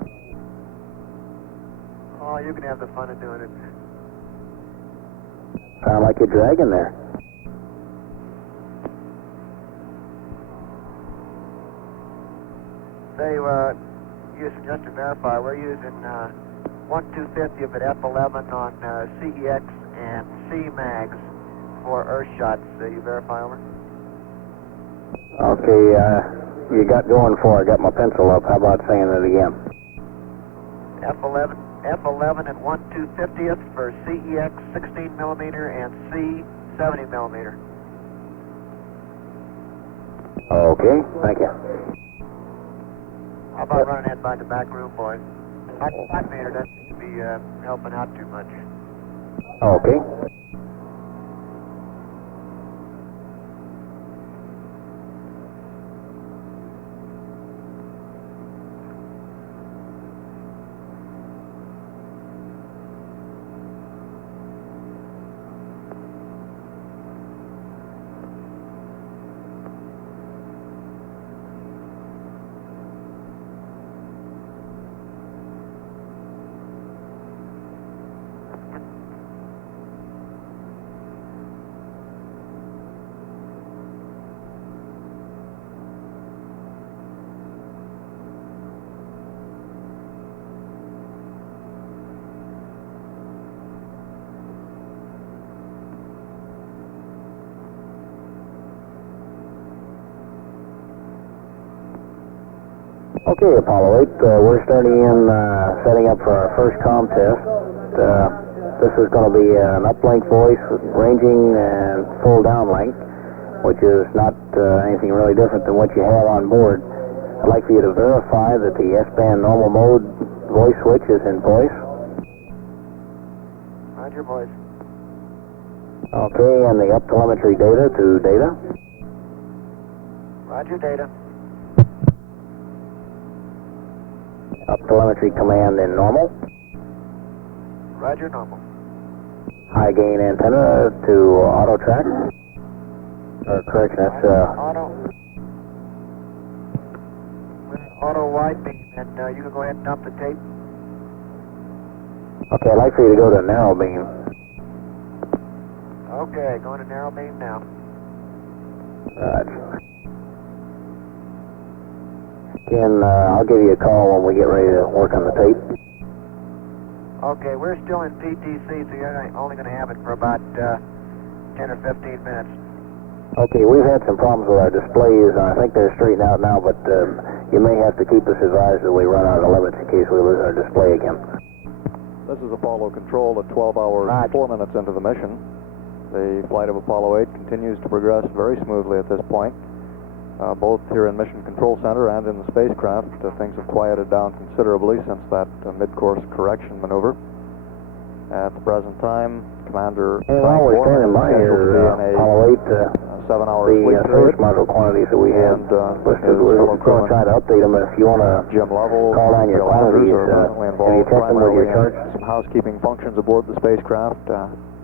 Oh, you can have the fun of doing it. Sound like you're dragging there. Say, using just to verify, we're using 1/250th at F11 on CEX and C-mags for Earth shots. You verify, over? Okay, you got going for it. I got my pencil up. How about saying it again? F11 and 1/250th for CEX 16 millimeter and C 70 millimeter. Okay, thank you. How about running that by the back room, boys? 5 meter doesn't seem to be helping out too much. Okay. Okay, Apollo 8, we're starting in setting up for our first comm test. This is going to be an uplink voice ranging and full downlink, which is not anything really different than what you have on board. I'd like for you to verify that the S-band normal mode voice switch is in place. Roger, boys. Okay, and the up telemetry data to data. Roger, data. Up telemetry command in normal. Roger, normal. High gain antenna to auto track. Or correction, that's auto wide beam, and you can go ahead and dump the tape. Okay, I'd like for you to go to narrow beam. Okay, going to narrow beam now. Right. Ken, I'll give you a call when we get ready to work on the tape. Okay, we're still in PTC, so you're only going to have it for about 10 or 15 minutes. Okay, we've had some problems with our displays, and I think they're straightened out now, but you may have to keep us advised that we run out of limits in case we lose our display again. This is Apollo Control at 12 hours, 4 minutes into the mission. The flight of Apollo 8 continues to progress very smoothly at this point. Both here in Mission Control Center and in the spacecraft, things have quieted down considerably since that mid-course correction maneuver. At the present time, Commander Hey, while we're standing by here, Apollo 8, 7-hour the sleep source period. module quantities that we have. And We're going to try to update them. If you want to Jim Lovell, call down your Bill Andrews quantities, are currently have you involved checked them with your primarily charts? in some housekeeping functions aboard the spacecraft,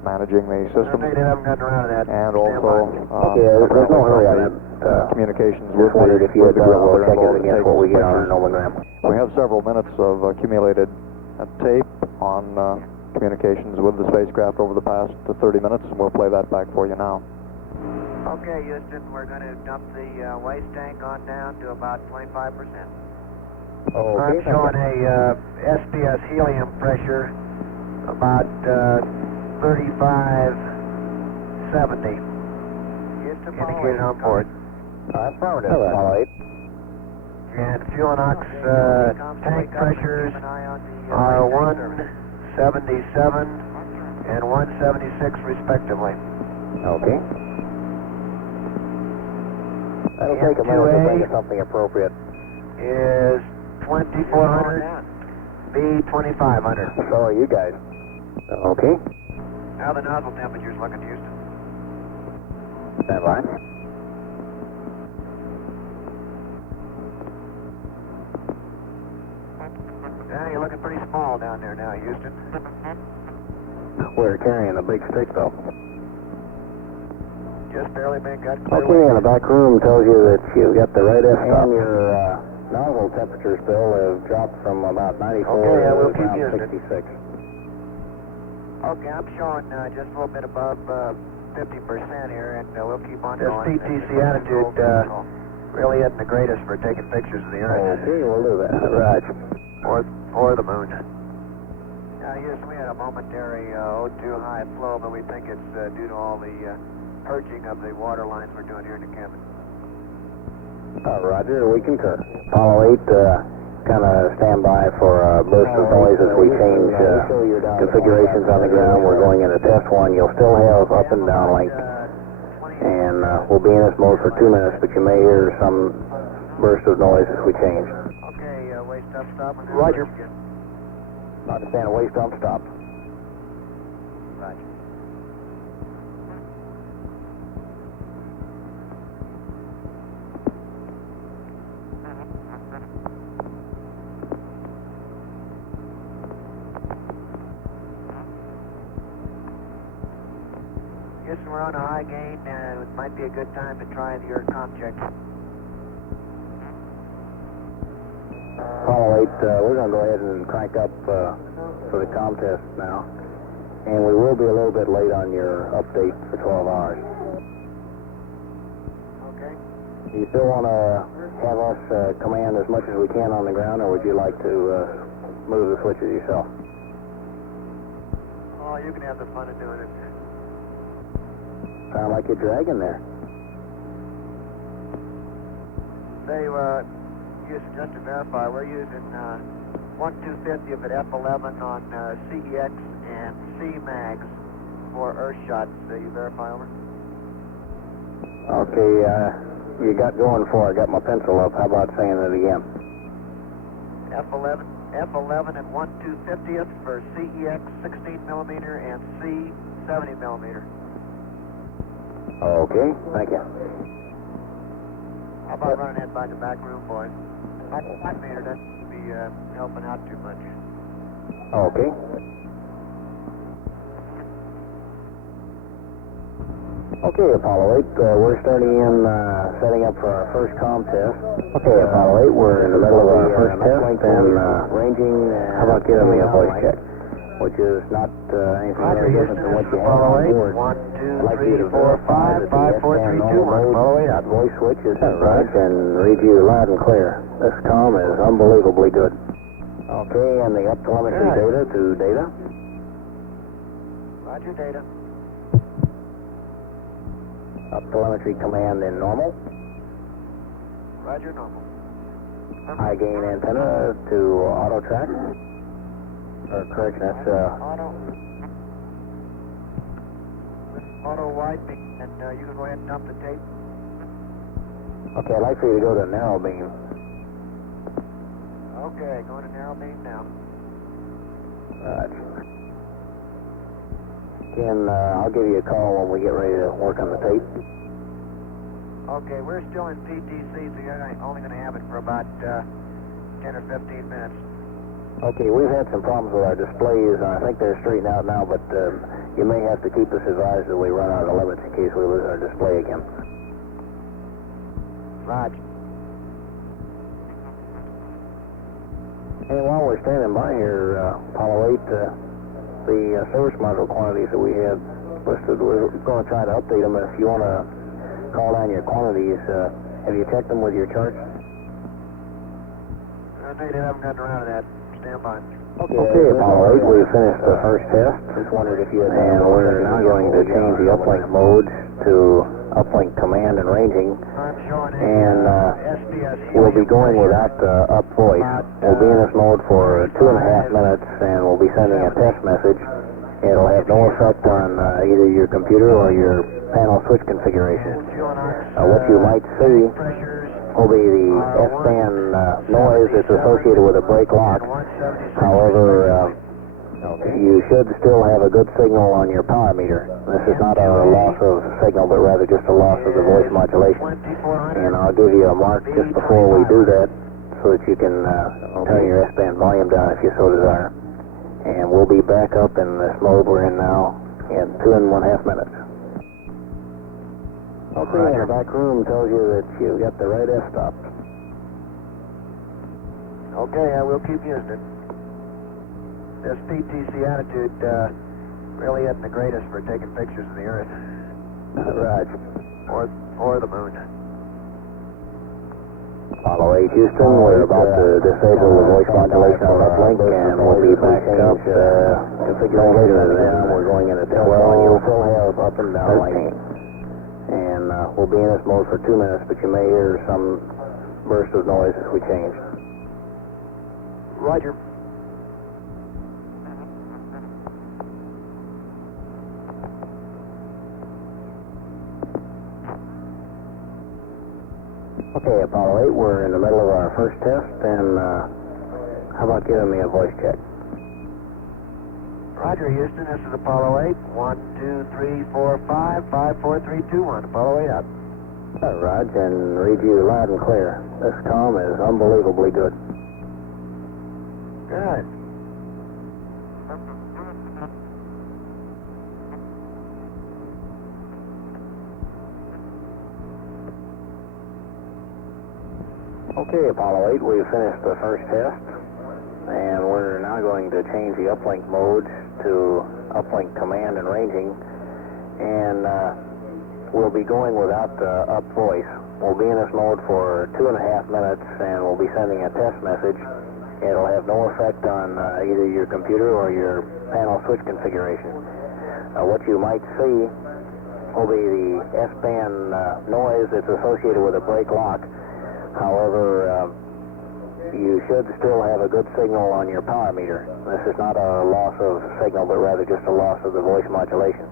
managing the system, They haven't gotten around to that. and also There's no hurry on that. communications Just wondered if you with had the group we'll that are check it involved in against taking what we get on pictures. our nomogram. We have several minutes of accumulated tape on communications with the spacecraft over the past 30 minutes, and we'll play that back for you now. Okay, Houston, we're going to dump the waste tank on down to about 25%. I'm showing a SPS helium pressure about 3570. Indicated on board. Affirmative. Apollo 8. And fuel and ox tank pressures are 177 and 176 respectively. Okay. That'll take a minute to think of something appropriate. Is 2400, B 2500. So are you guys. Okay. How the nozzle temperature's looking, Houston? Stand by. Yeah, you're looking pretty small down there now, Houston. We're carrying a big stick, though. Just barely made got clear. Okay, and the back room tells you that you've got the right F-stop. And your nozzle temperatures, Bill, have dropped from about 94 we'll to keep around using it. 66. Okay, I'm showing just a little bit above 50% here, and we'll keep on going. This PTC attitude really isn't the greatest for taking pictures of the Earth. Okay, we'll do that. Right. Or the moon. Now, Houston, we had a momentary O2 high flow, but we think it's due to all the purging of the water lines we're doing here in the cabin. Roger, we concur. Apollo 8, kind of stand by for burst of noise as we change configurations on the ground. We're going into test 1. You'll still have up and down link, and we'll be in this mode for 2 minutes, but you may hear some burst of noise as we change. Okay, waste up, stop. Roger. Understand, waste dump stop. Roger. Houston, we're on a high gain, and it might be a good time to try your comm check. Apollo 8, we're going to go ahead and crank up for the comm test now. And we will be a little bit late on your update for 12 hours. Okay. Do you still want to have us command as much as we can on the ground, or would you like to move the switches yourself? Oh, you can have the fun of doing it. Sound like you're dragging there. Say, Houston, just to verify, we're using 1/250 of it F11 on CEX and C-mags for Earth shots. You verify over? Okay, you got going for it. I got my pencil up. How about saying it again? F11 and 1/250th for CEX 16 millimeter and C 70 millimeter. Okay, thank you. How about running that by the back room, boys? 5 meter doesn't be helping out too much. Okay. Okay, Apollo 8, we're starting in setting up for our first comm test. Okay, Apollo 8, we're in the middle of our first test and ranging, how about giving me a voice check? Which is not anything very different than what you have on board. 1, 2, 3, 4, 5, 5, 4, 3, 2, 1. Apollo 8 out. Voice switch is right and read you loud and clear. This comm is unbelievably good. Okay, and the up telemetry data to data. Roger, data. Up telemetry command in normal. Roger, normal. High gain antenna to auto track. Or correction, that's auto wide beam, and you can go ahead and dump the tape. okay, I'd like for you to go to narrow beam. Okay, going to narrow beam now. Right. Again, I'll give you a call when we get ready to work on the tape. Okay, we're still in PTC, so you're only going to have it for about 10 or 15 minutes. Okay, we've had some problems with our displays. I think they're straightened out now, but you may have to keep us advised that we run out of limits in case we lose our display again. Roger. And while we're standing by here, Apollo 8, the service module quantities that we had listed, we're going to try to update them. If you want to call down your quantities, have you checked them with your charts? No, you haven't gotten around to that. Stand by. Okay, Apollo 8, we finished the first test. Just wondered if you had... And we're now going to change the uplink modes to uplink command and ranging. I'm showing And SPS. we'll be going without the up voice. We'll be in this mode for 2.5 minutes, and we'll be sending a test message. It'll have no effect on either your computer or your panel switch configuration. What you might see will be the S-band noise that's associated with a brake lock. However, you should still have a good signal on your power meter. This is not a loss of signal, but rather just a loss of the voice modulation. And I'll give you a mark just before we do that so that you can turn your S-band volume down if you so desire. And we'll be back up in this mode we're in now in 2.5 minutes. Okay, and the back room tells you that you got the right f-stop. Okay, I will keep using it. This PTC attitude really isn't the greatest for taking pictures of the Earth. Right. Or the moon. Apollo 8 Houston, we're about to disable the voice modulation on uplink, and we'll be back up no later than we're going into 12. You'll still have up and down lighting. And we'll be in this mode for 2 minutes, but you may hear some burst of noise as we change. Roger. Okay, Apollo 8, we're in the middle of our first test, and how about giving me a voice check? Roger, Houston, this is Apollo 8. 1, 2, 3, 4, 5, 5, 4, 3, 2, 1. Apollo 8 up. Raj, and read you loud and clear. This comm is unbelievably good. Good. Okay, Apollo 8, we've finished the first test, and we're now going to change the uplink modes to uplink command and ranging, and we'll be going without the up voice. We'll be in this mode for 2.5 minutes, and we'll be sending a test message. It'll have no effect on either your computer or your panel switch configuration. What you might see will be the S-band noise that's associated with a brake lock. However, you should still have a good signal on your power meter. This is not a loss of signal, but rather just a loss of the voice modulation.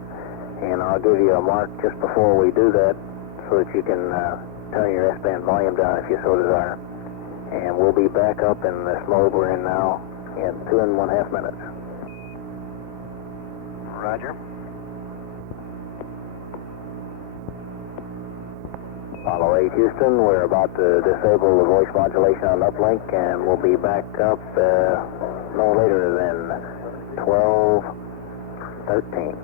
And I'll give you a mark just before we do that so that you can turn your S-band volume down if you so desire. And we'll be back up in this mode we're in now in 2.5 minutes. Roger. Apollo 8 Houston, we're about to disable the voice modulation on uplink, and we'll be back up no later than 12:13.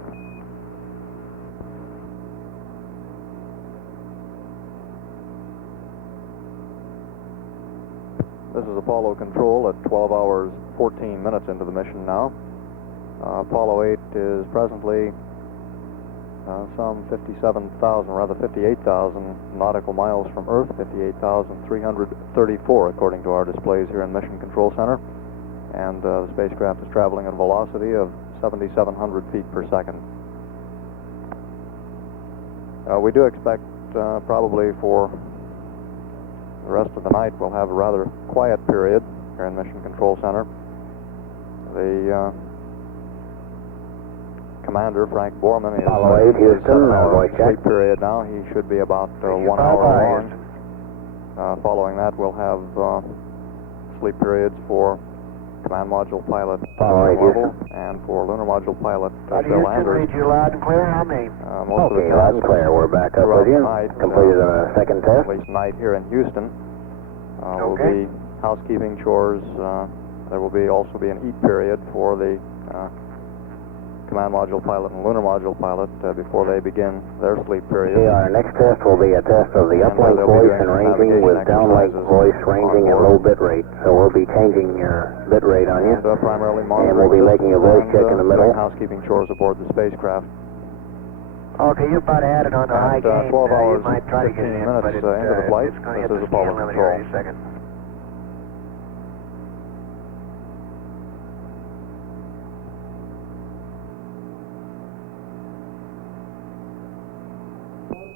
This is Apollo Control at 12 hours 14 minutes into the mission now. Apollo 8 is presently some 58,000 nautical miles from Earth, 58,334 according to our displays here in Mission Control Center. And the spacecraft is traveling at a velocity of 7,700 feet per second. We do expect probably for the rest of the night we'll have a rather quiet period here in Mission Control Center. The Commander, Frank Borman, is Apollo 8 Houston, voice check. sleep period now. He should be about 1 hour long. Following that, we'll have sleep periods for command module pilot All right, Bill Lovell, and for lunar module pilot Bill Houston, Anders. read you loud and clear on me. Most of the Okay, loud and clear. We're back up throughout with you. the night, Completed a second test. at least night here in Houston. Will Okay. be housekeeping chores. There will also be an eat period for the command module pilot and lunar module pilot before they begin their sleep period. Okay, our next test will be a test of the uplink they'll be voice doing and some ranging navigation with downlink exercises voice ranging on and board. low bit rate. So we'll be changing your bit rate on you. And primarily monitoring And we'll be making a voice systems check in and, the middle. doing housekeeping chores aboard the spacecraft. Okay, you about added on the high gain. 12 hours, you might try to get 15 in, minutes but into the flight. it's going to This hit is the scan Apollo limit here control. any second.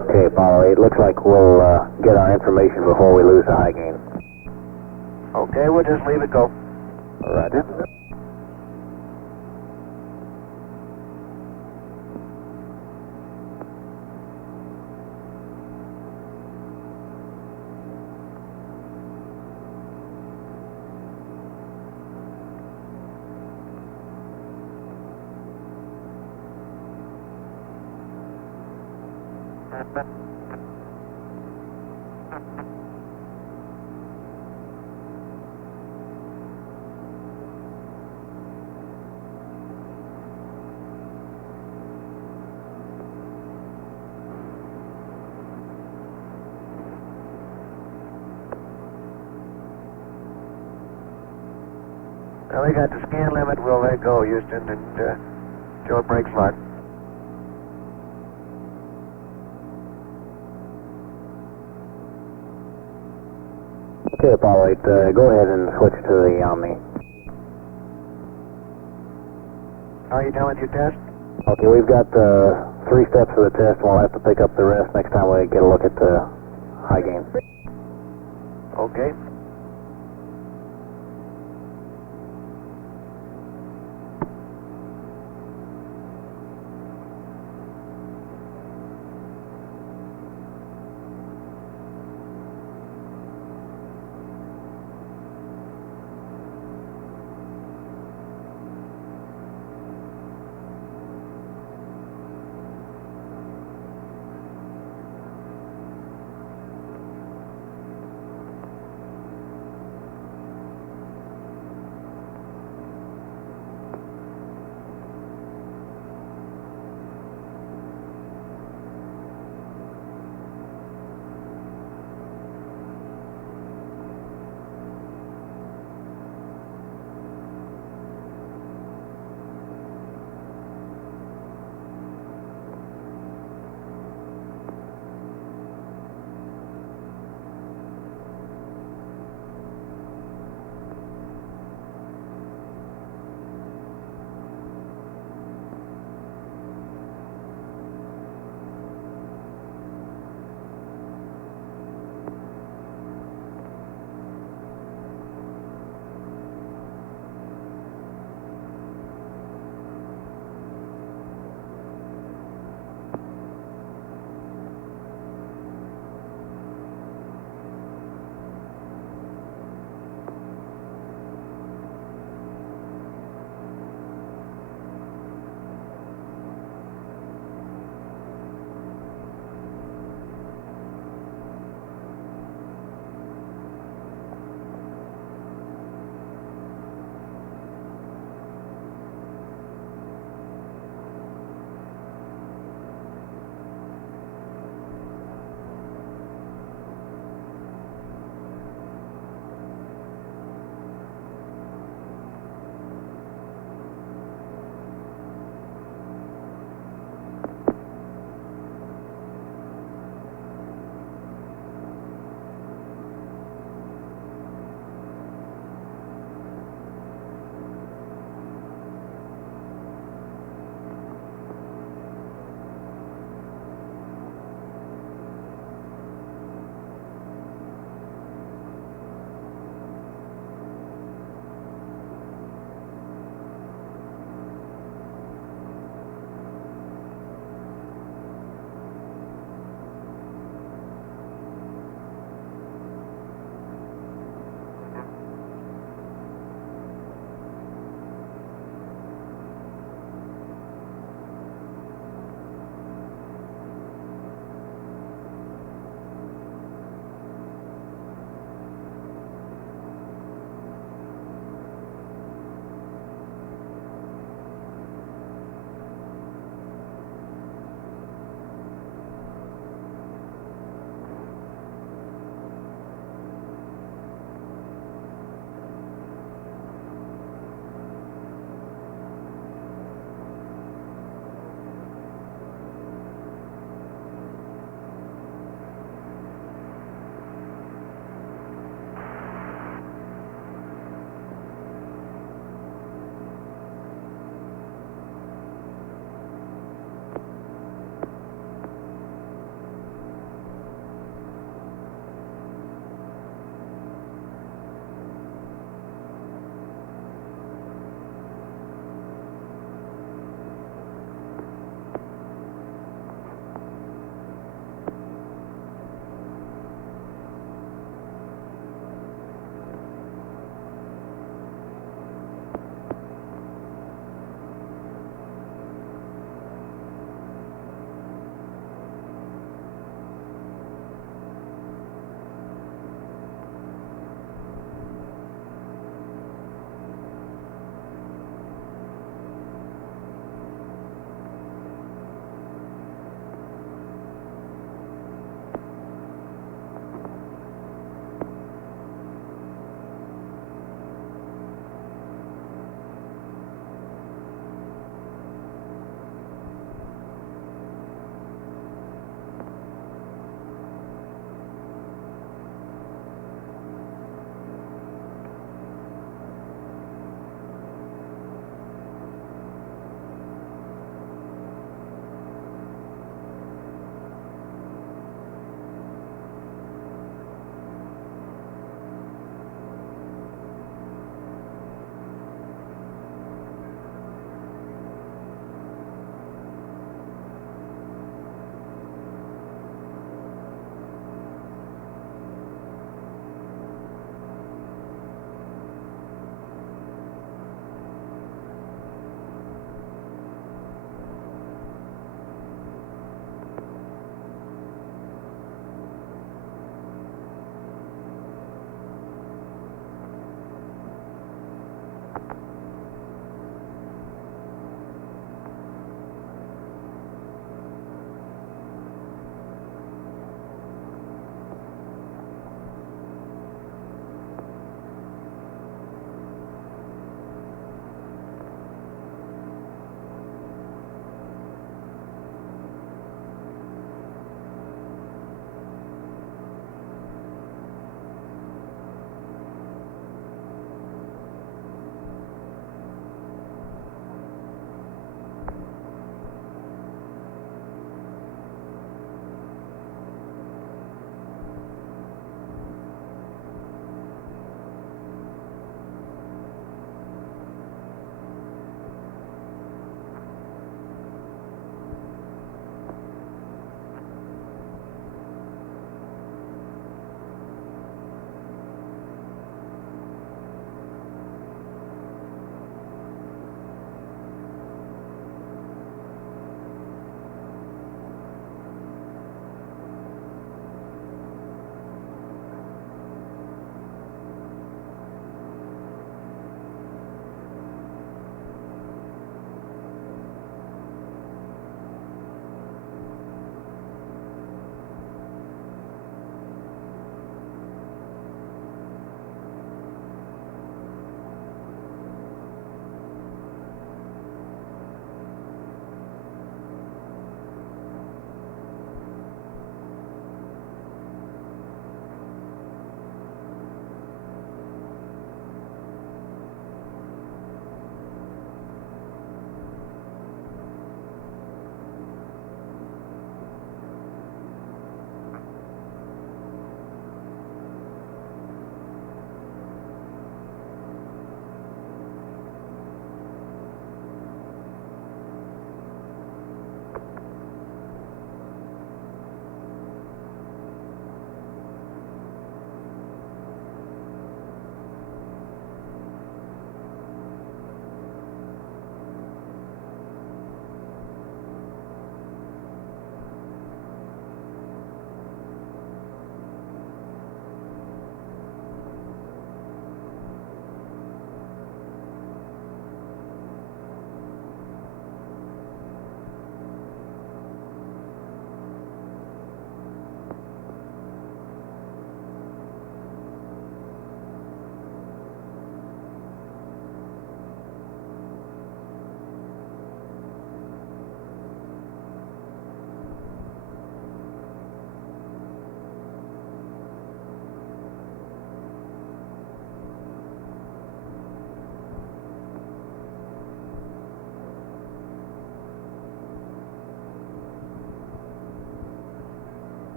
Okay, Apollo 8, looks like we'll get our information before we lose the high gain. Okay, we'll just leave it go. Roger. Now we got the scan limit. We'll let go, Houston, and Joe brakes lock. Okay, Apollo 8, go ahead and switch to the Omni. How are you done with your test? Okay, we've got 3 steps of the test, and we'll have to pick up the rest next time we get a look at the high gain. Okay.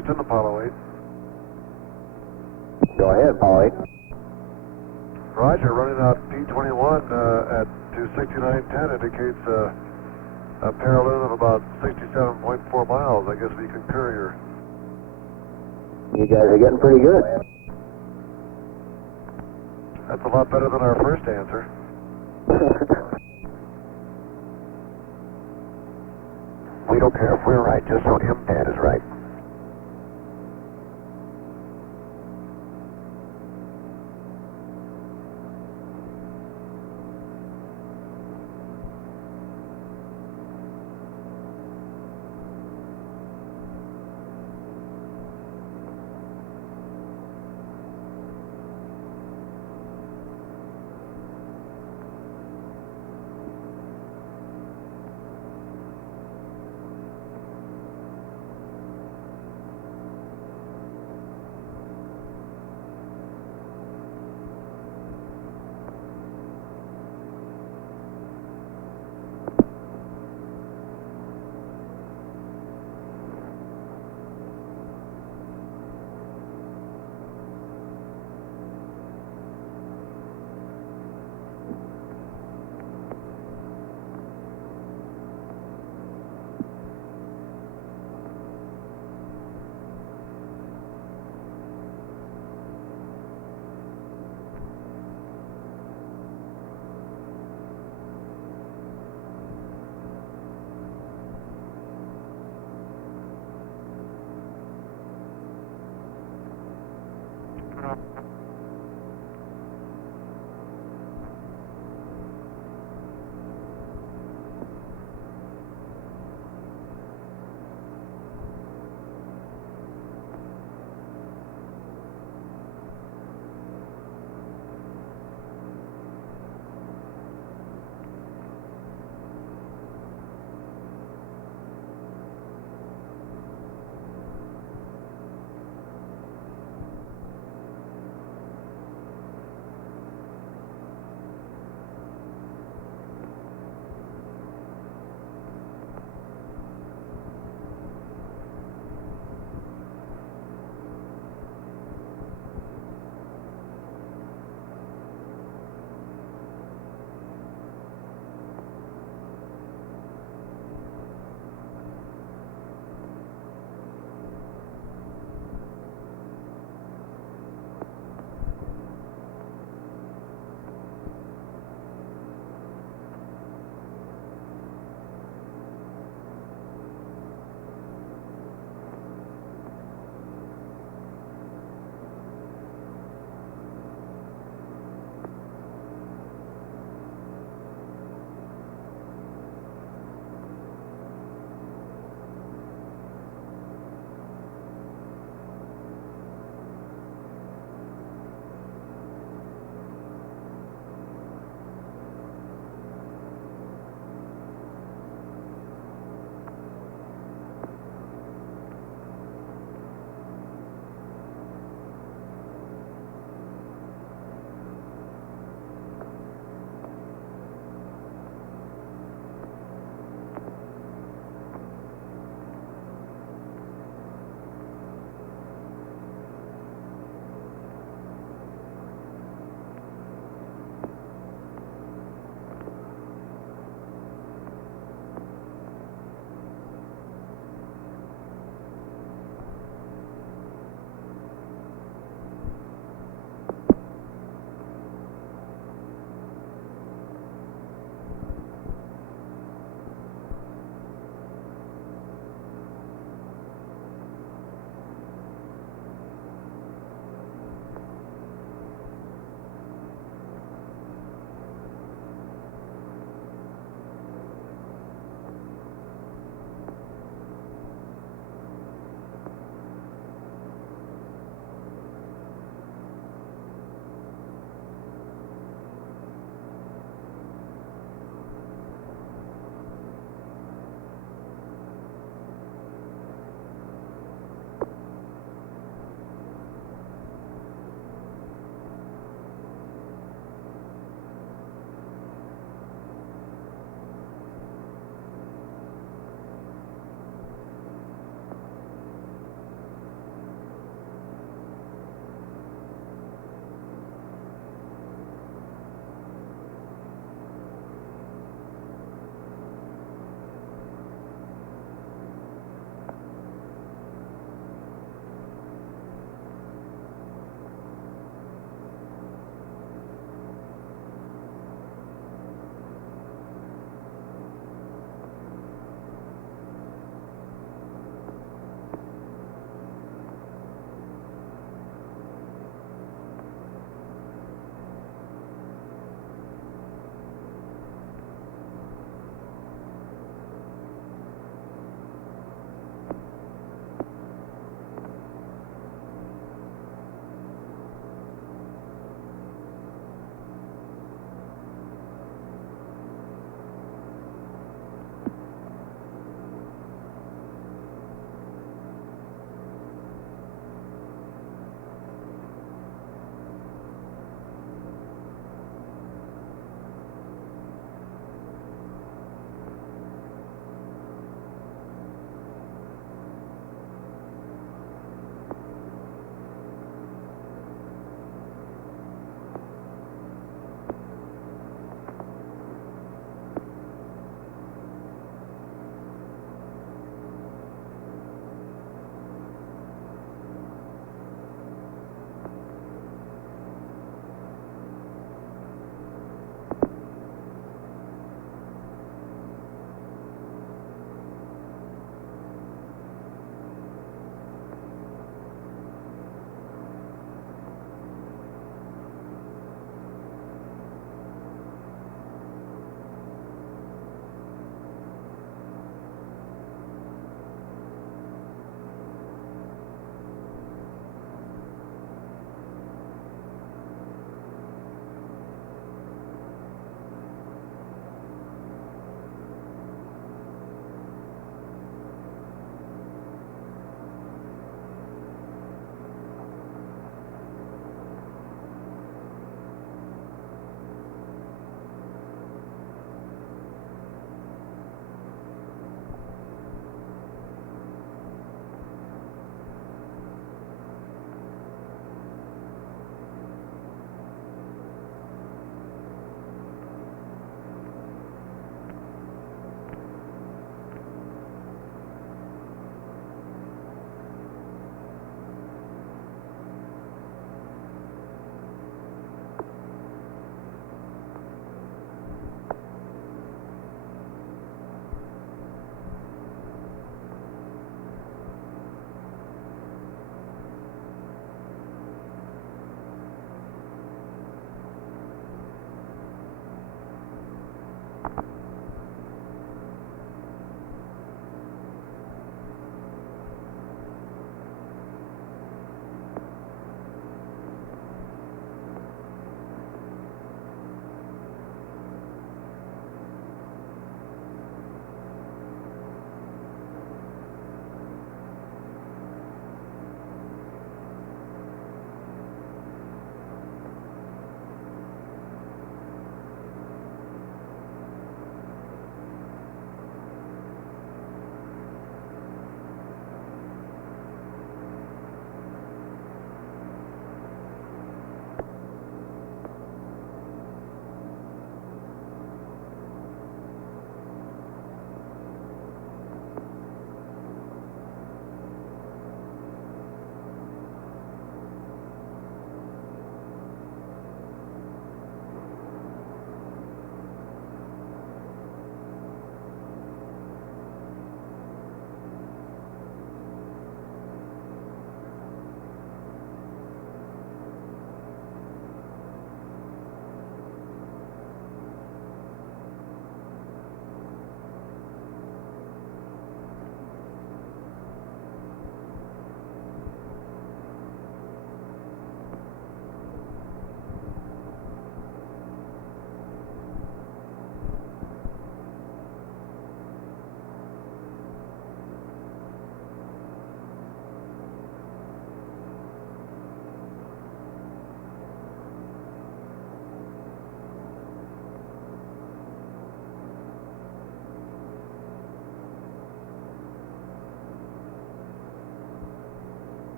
Houston, Apollo 8. Go ahead, Apollo 8. Roger, running out P21 at 269.10 indicates a parallel of about 67.4 miles. I guess we concur here. You guys are getting pretty good. That's a lot better than our first answer. We don't care if we're right, just so MDAT is right.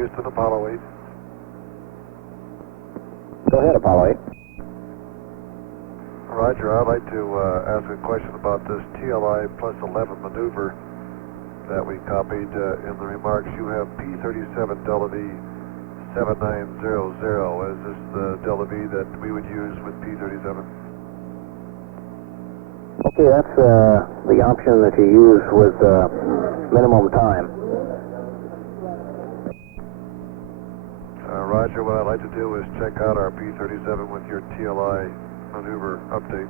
Houston, Apollo 8. Go ahead, Apollo 8. Roger, I'd like to ask a question about this TLI plus 11 maneuver that we copied in the remarks. You have P37 Delta V 7900. Is this the Delta V that we would use with P37? Okay, that's the option that you use with minimum time. Roger, what I'd like to do is check out our P37 with your TLI maneuver update.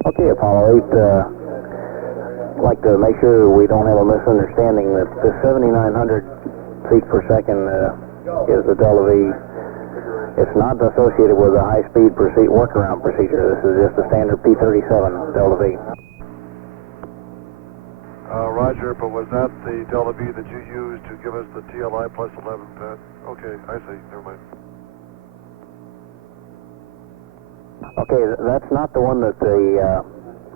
Okay, Apollo 8, I'd like to make sure we don't have a misunderstanding that the 7,900 feet per second is the Delta V. It's not associated with a high-speed workaround procedure. This is just a standard P37 Delta V. Roger, but was that the Delta V that you used to give us the TLI plus 11 pad? Okay, I see. Never mind. Okay, that's not the one that the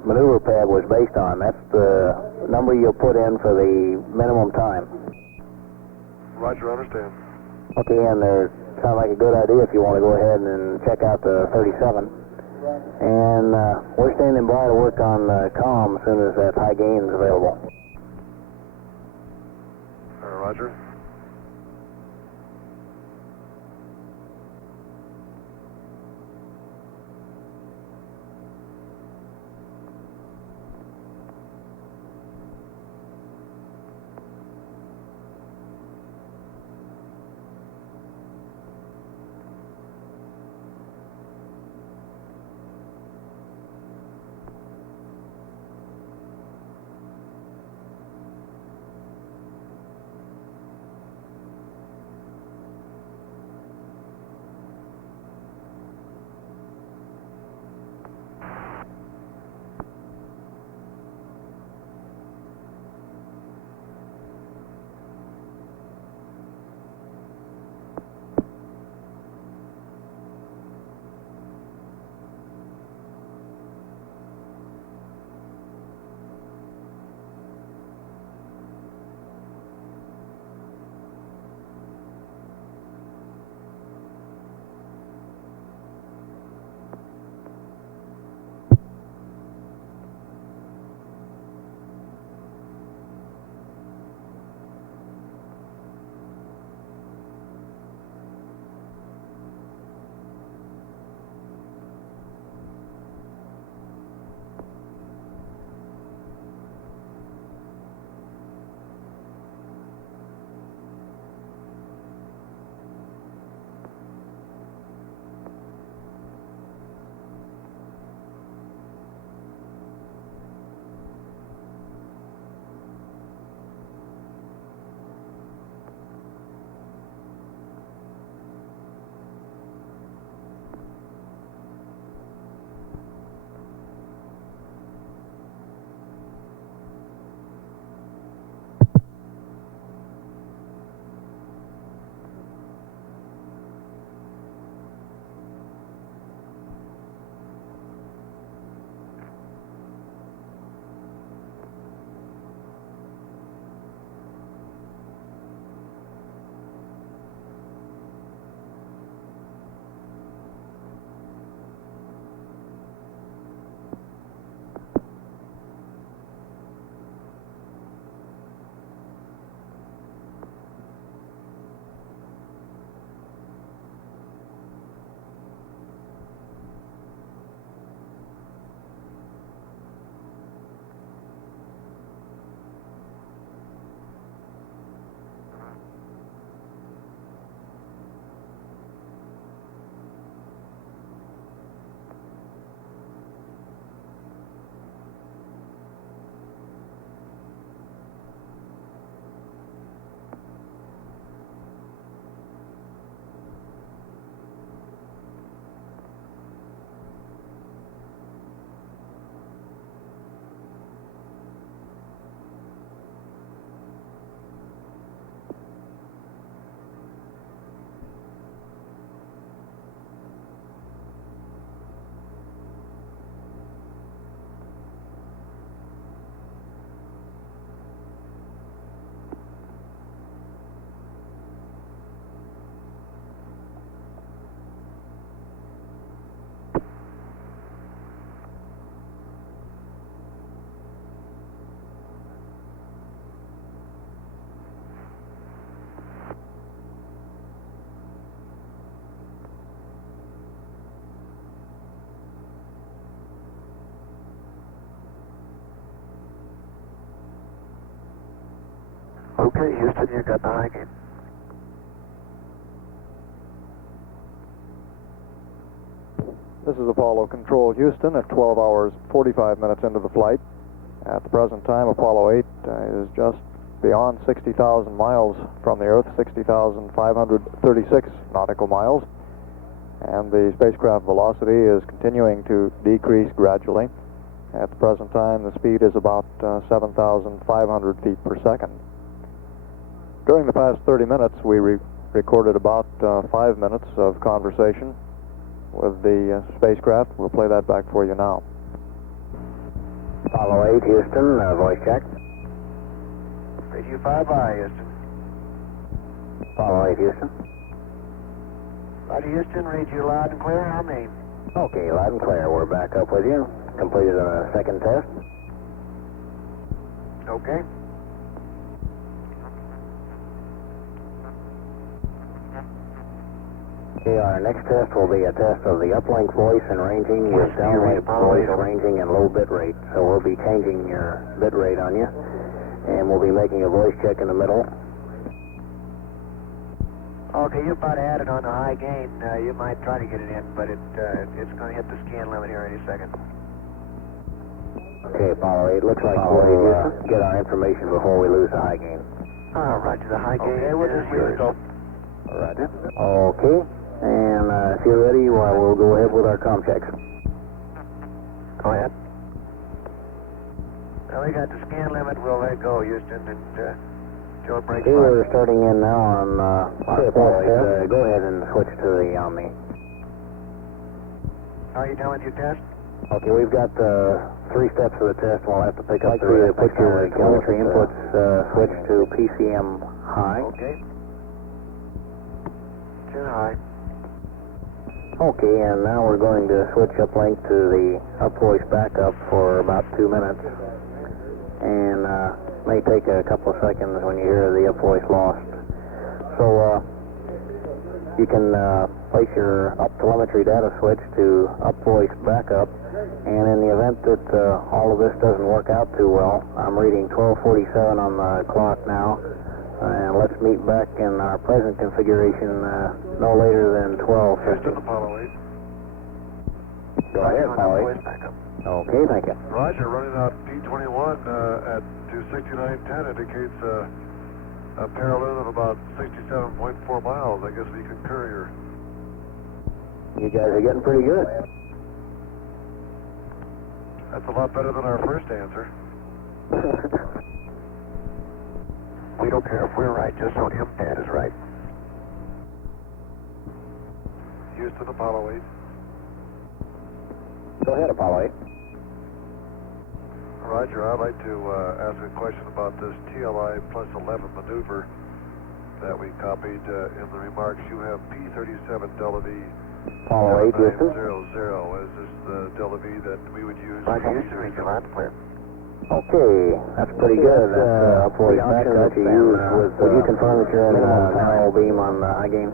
maneuver pad was based on. That's the number you'll put in for the minimum time. Roger, understand. Okay, and there sounds like a good idea if you want to go ahead and check out the 37. And we're standing by to work on comm as soon as that high gain is available. Roger. Okay, Houston, you got the high gain. This is Apollo Control Houston at 12 hours 45 minutes into the flight. At the present time, Apollo 8 is just beyond 60,000 miles from the Earth, 60,536 nautical miles. And the spacecraft velocity is continuing to decrease gradually. At the present time, the speed is about 7,500 feet per second. During the past 30 minutes, we recorded about 5 minutes of conversation with the spacecraft. We'll play that back for you now. Apollo 8, Houston, voice check. Radio 5-by, Houston. Apollo 8, Houston. Roger, Houston, read you loud and clear. How many? Okay, loud and clear. We're back up with you. Completed a second test. Okay. Okay, our next test will be a test of the uplink voice and ranging with downlink voice ranging and low bit rate. So we'll be changing your bit rate on you, and we'll be making a voice check in the middle. Okay, you about had it on the high gain. You might try to get it in, but it's going to hit the scan limit here any second. Okay, Apollo 8, looks like we'll get our information before we lose the high gain. Roger, the high gain. Okay, We'll just use it. Roger. Okay, and if you're ready, we'll go ahead with our comm checks. Go ahead. Well, we got the scan limit. We'll let go, Houston, and Joe breaks. Okay, we're starting in now on our fourth test. Go ahead and switch to the Omni. How are you doing with your test? Okay, we've got 3 steps of the test. We'll have to pick up the put your telemetry inputs, switch to PCM high. Okay. Too high. Okay, and now we're going to switch uplink to the up voice backup for about 2 minutes. And may take a couple of seconds when you hear the up voice lost. So you can place your up telemetry data switch to up voice backup. And in the event that all of this doesn't work out too well, I'm reading 12:47 on the clock now. And let's meet back in our present configuration no later than 12:50. Houston, Apollo 8. Go ahead, Apollo 8. Okay, thank you. Roger, running out P21 at 269.10 indicates a parallel of about 67.4 miles. I guess we concur here. You guys are getting pretty good. That's a lot better than our first answer. We don't care if we're right, just so him dad is right. Houston, Apollo 8. Go ahead, Apollo 8. Roger, I'd like to ask a question about this TLI plus 11 maneuver that we copied in the remarks. You have P37 Delta V Apollo 8, Houston. 900. Is this the Delta V that we would use? Roger, Houston, read you loud and clear. Okay, that's pretty good. That's up voice backup that you use with, would you confirm that you're in narrow beam on the high gain?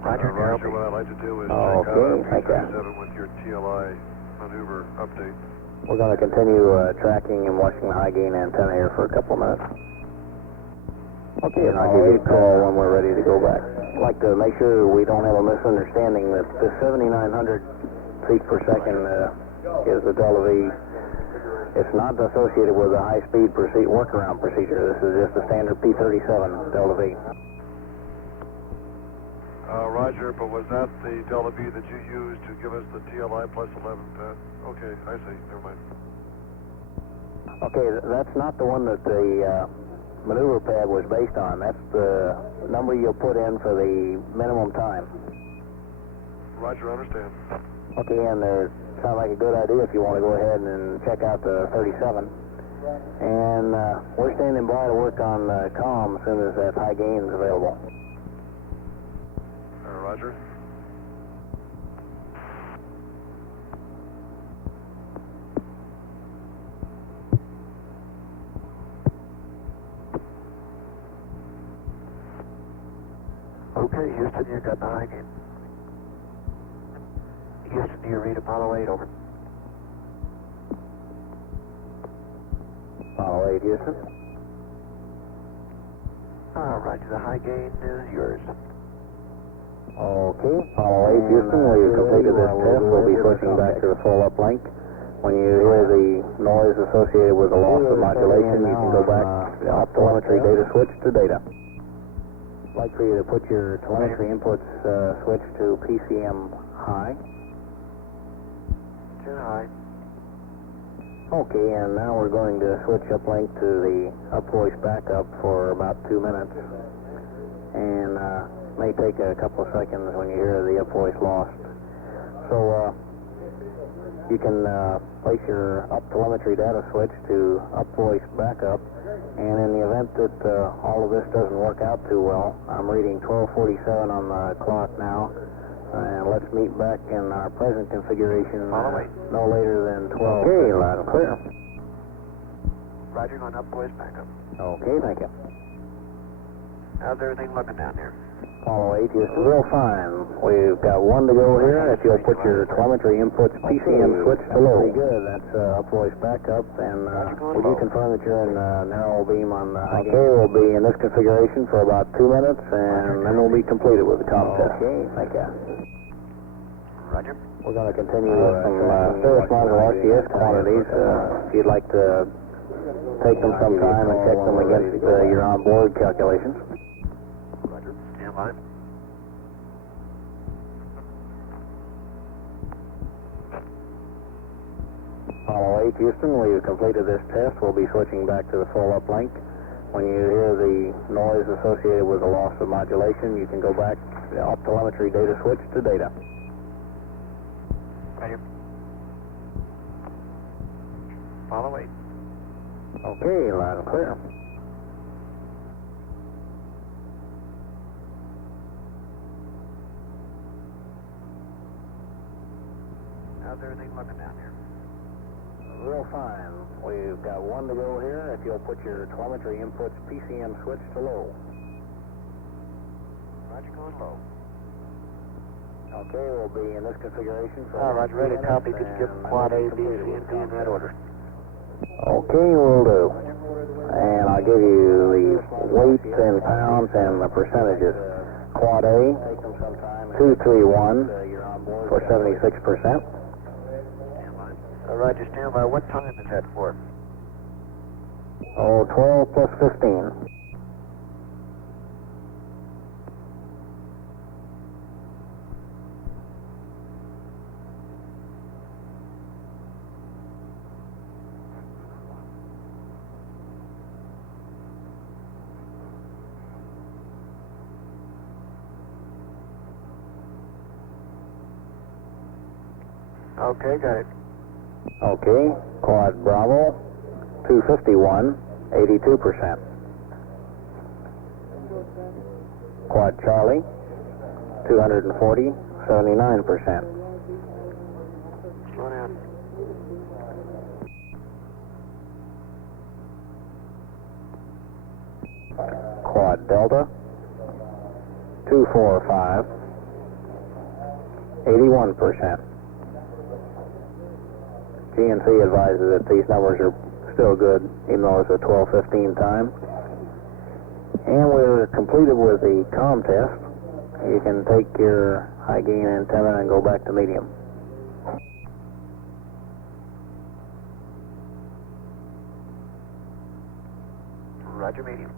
Roger, Roger, what I'd like to do is check thank you. out P37 with your TLI maneuver update. We're going to continue tracking and watching the high gain antenna here for a couple of minutes. Okay, and I'll give you a call when we're ready to go back. I'd like to make sure we don't have a misunderstanding that the 7,900 feet per second is the Delta V. It's not associated with a high-speed workaround procedure. This is just a standard P37 Delta V. Roger, but was that the Delta V that you used to give us the TLI plus 11 pad? Okay, I see. Never mind. Okay, that's not the one that the maneuver pad was based on. That's the number you'll put in for the minimum time. Roger, understand. Okay, and sounds like a good idea if you want to go ahead and check out the 37. And we're standing by to work on comm as soon as that high gain is available. Roger. Okay, Houston, you got the high gain. Houston, do you read Apollo 8, over? Apollo 8, Houston. Roger, the high gain is yours. Okay, Apollo 8 Houston, we've completed this test. We'll be switching back to the full uplink. When you hear the noise associated with the loss of modulation, you can go back to the telemetry data switch to data. I'd like for you to put your telemetry inputs switch to PCM high. Too high. Okay, and now we're going to switch uplink to the up voice backup for about 2 minutes. And may take a couple of seconds when you hear the up voice lost. So you can place your up telemetry data switch to up voice backup, and in the event that all of this doesn't work out too well, I'm reading 12:47 on the clock now, and let's meet back in our present configuration no later than 12. Okay, loud and clear. Roger, going up voice backup. Okay, thank you. How's everything looking down here? Apollo 8 Houston, real fine. We've got 1 to go here. If you'll put your telemetry inputs PCM switch to low. Pretty good. That's up voice backup. And would you confirm that you're in narrow beam on the high gain? Okay, we'll be in this configuration for about 2 minutes, and then we'll be completed with the comm test. Okay, thank you. Roger. We're going to continue with some service model RTS quantities. If you'd like to take them sometime and check them against your onboard calculations. Roger. Stand by. Apollo 8 Houston, we've completed this test. We'll be switching back to the full uplink. When you hear the noise associated with the loss of modulation, you can go back to the up telemetry data switch to data. Roger. Follow 8. Okay, loud and clear. How's everything looking down here? Real fine. We've got 1 to go here. If you'll put your telemetry inputs PCM switch to low. Roger, going low. Okay, we'll be in this configuration for... Roger, ready to copy. Could you give quad A, B, C, and D in that order? Okay, will do. And I'll give you the weights in pounds and the percentages. Quad A, 231 for 76%. Roger, stand by. What time is that for? 12 plus 15. Okay, got it. Okay, Quad Bravo, 251, 82%. Quad Charlie, 240, 79%. Slow down. Quad Delta, 245, 81%. GNC advises that these numbers are still good, even though it's a 12:15 time. And we're completed with the comm test. You can take your high gain antenna and go back to medium. Roger, medium.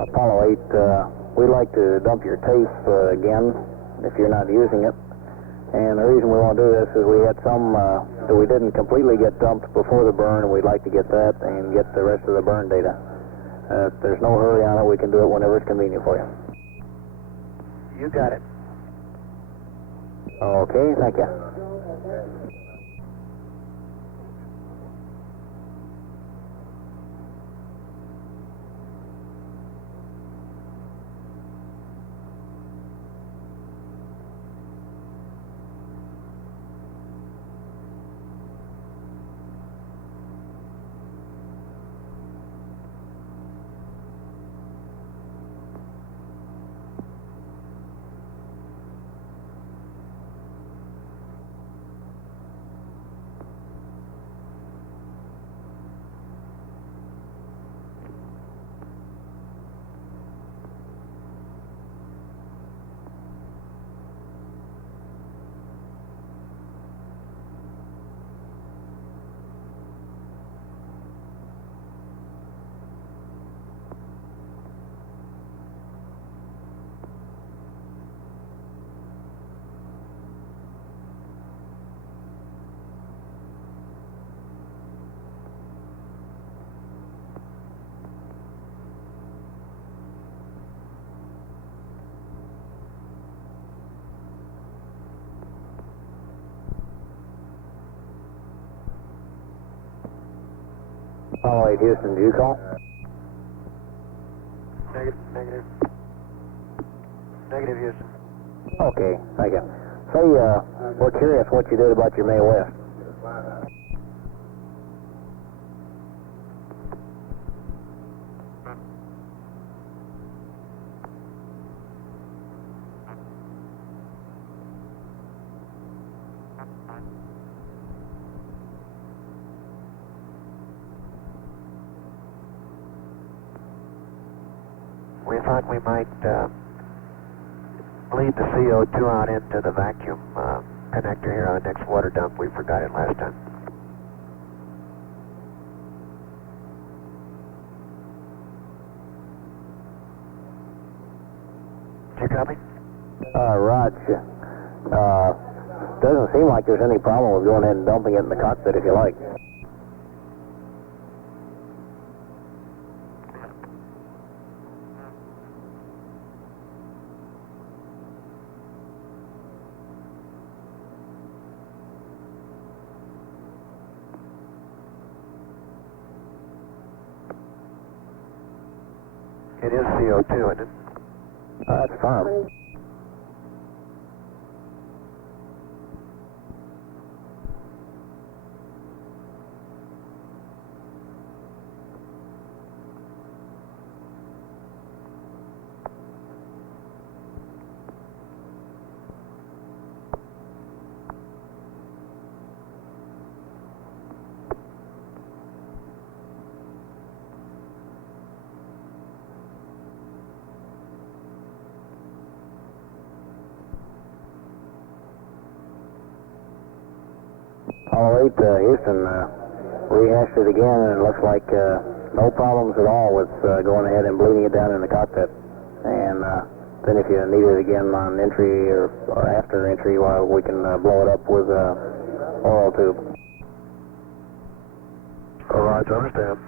Apollo 8, we'd like to dump your tape again if you're not using it. And the reason we want to do this is we had some that we didn't completely get dumped before the burn, and we'd like to get that and get the rest of the burn data. If there's no hurry on it, we can do it whenever it's convenient for you. You got it. Okay, thank you. Apollo 8 Houston, did you call? Negative. Negative, Houston. Okay, thank you. Say, we're curious what you did about your May West. We thought we might bleed the CO2 out into the vacuum connector here on the next water dump. We forgot it last time. Did you copy? Raj, doesn't seem like there's any problem with going ahead and dumping it in the cockpit if you like. It is CO2, isn't it? That's firm. Apollo 8 Houston rehashed it again, and it looks like no problems at all with going ahead and bleeding it down in the cockpit. And then if you need it again on entry or after entry, well, we can blow it up with oil tube. All right, I understand.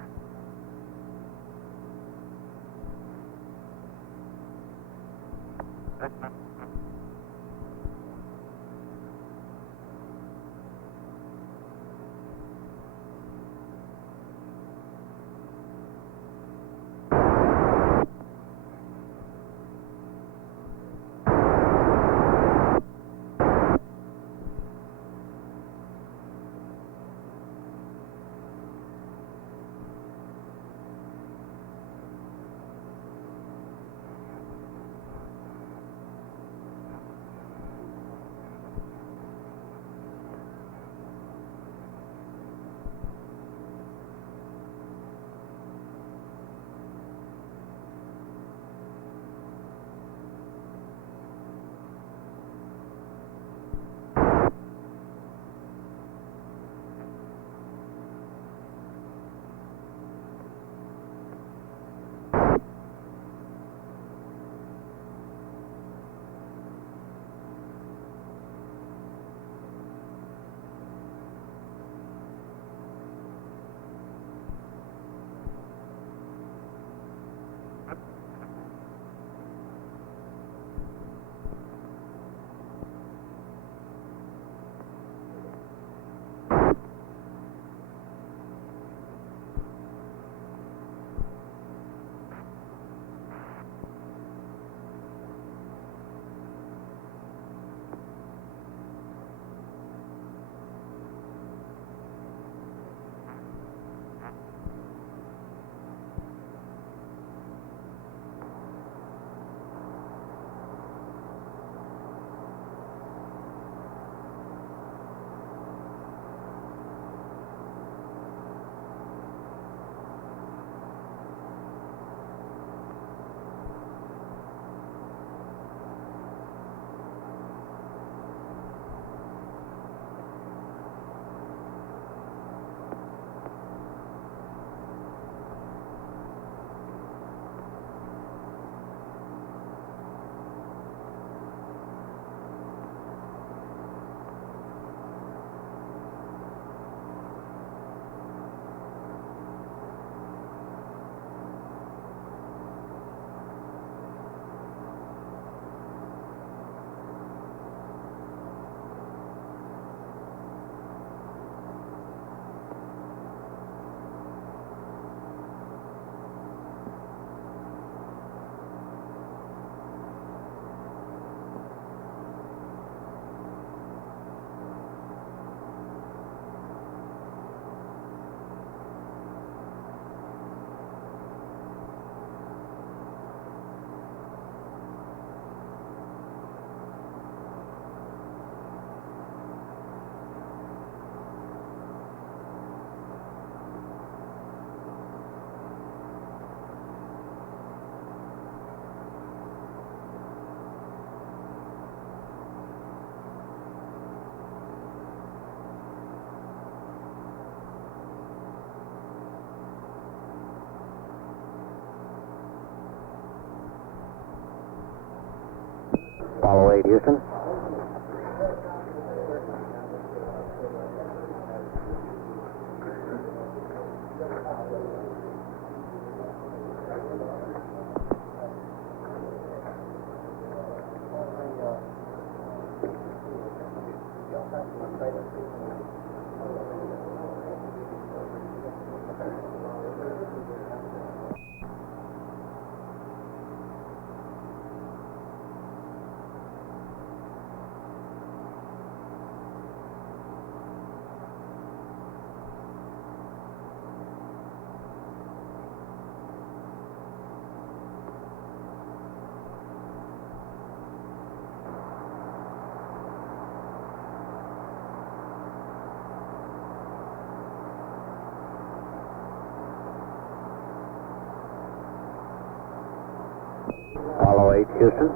Apollo 8, Houston. Apollo 8, Houston.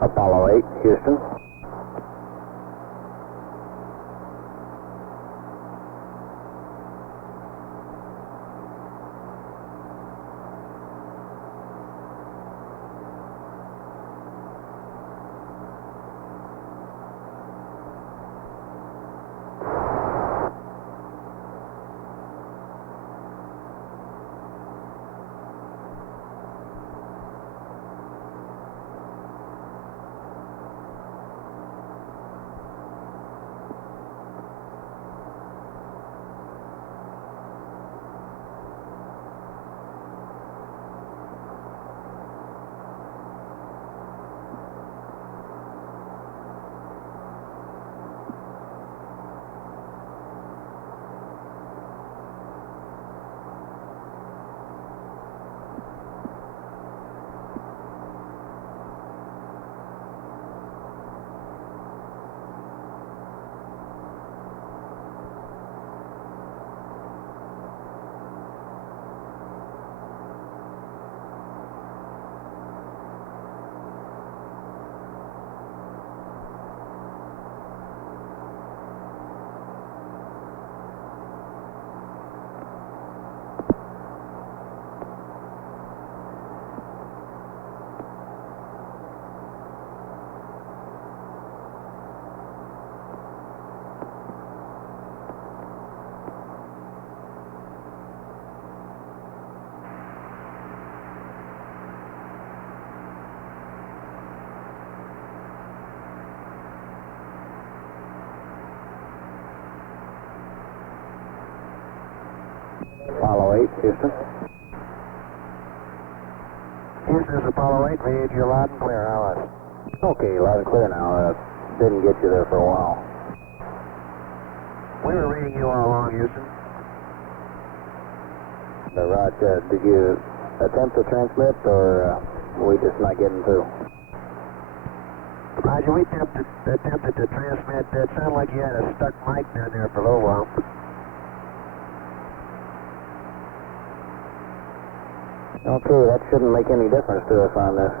Apollo 8, Houston. Apollo 8, Houston. Houston, this is Apollo 8. We need you loud and clear. How was it? Okay, loud and clear now. Didn't get you there for a while. We were reading you all along, Houston. Roger, did you attempt to transmit, or were we just not getting through? Roger, we attempted to transmit. It sounded like you had a stuck mic down there for a little while. Okay, that shouldn't make any difference to us on this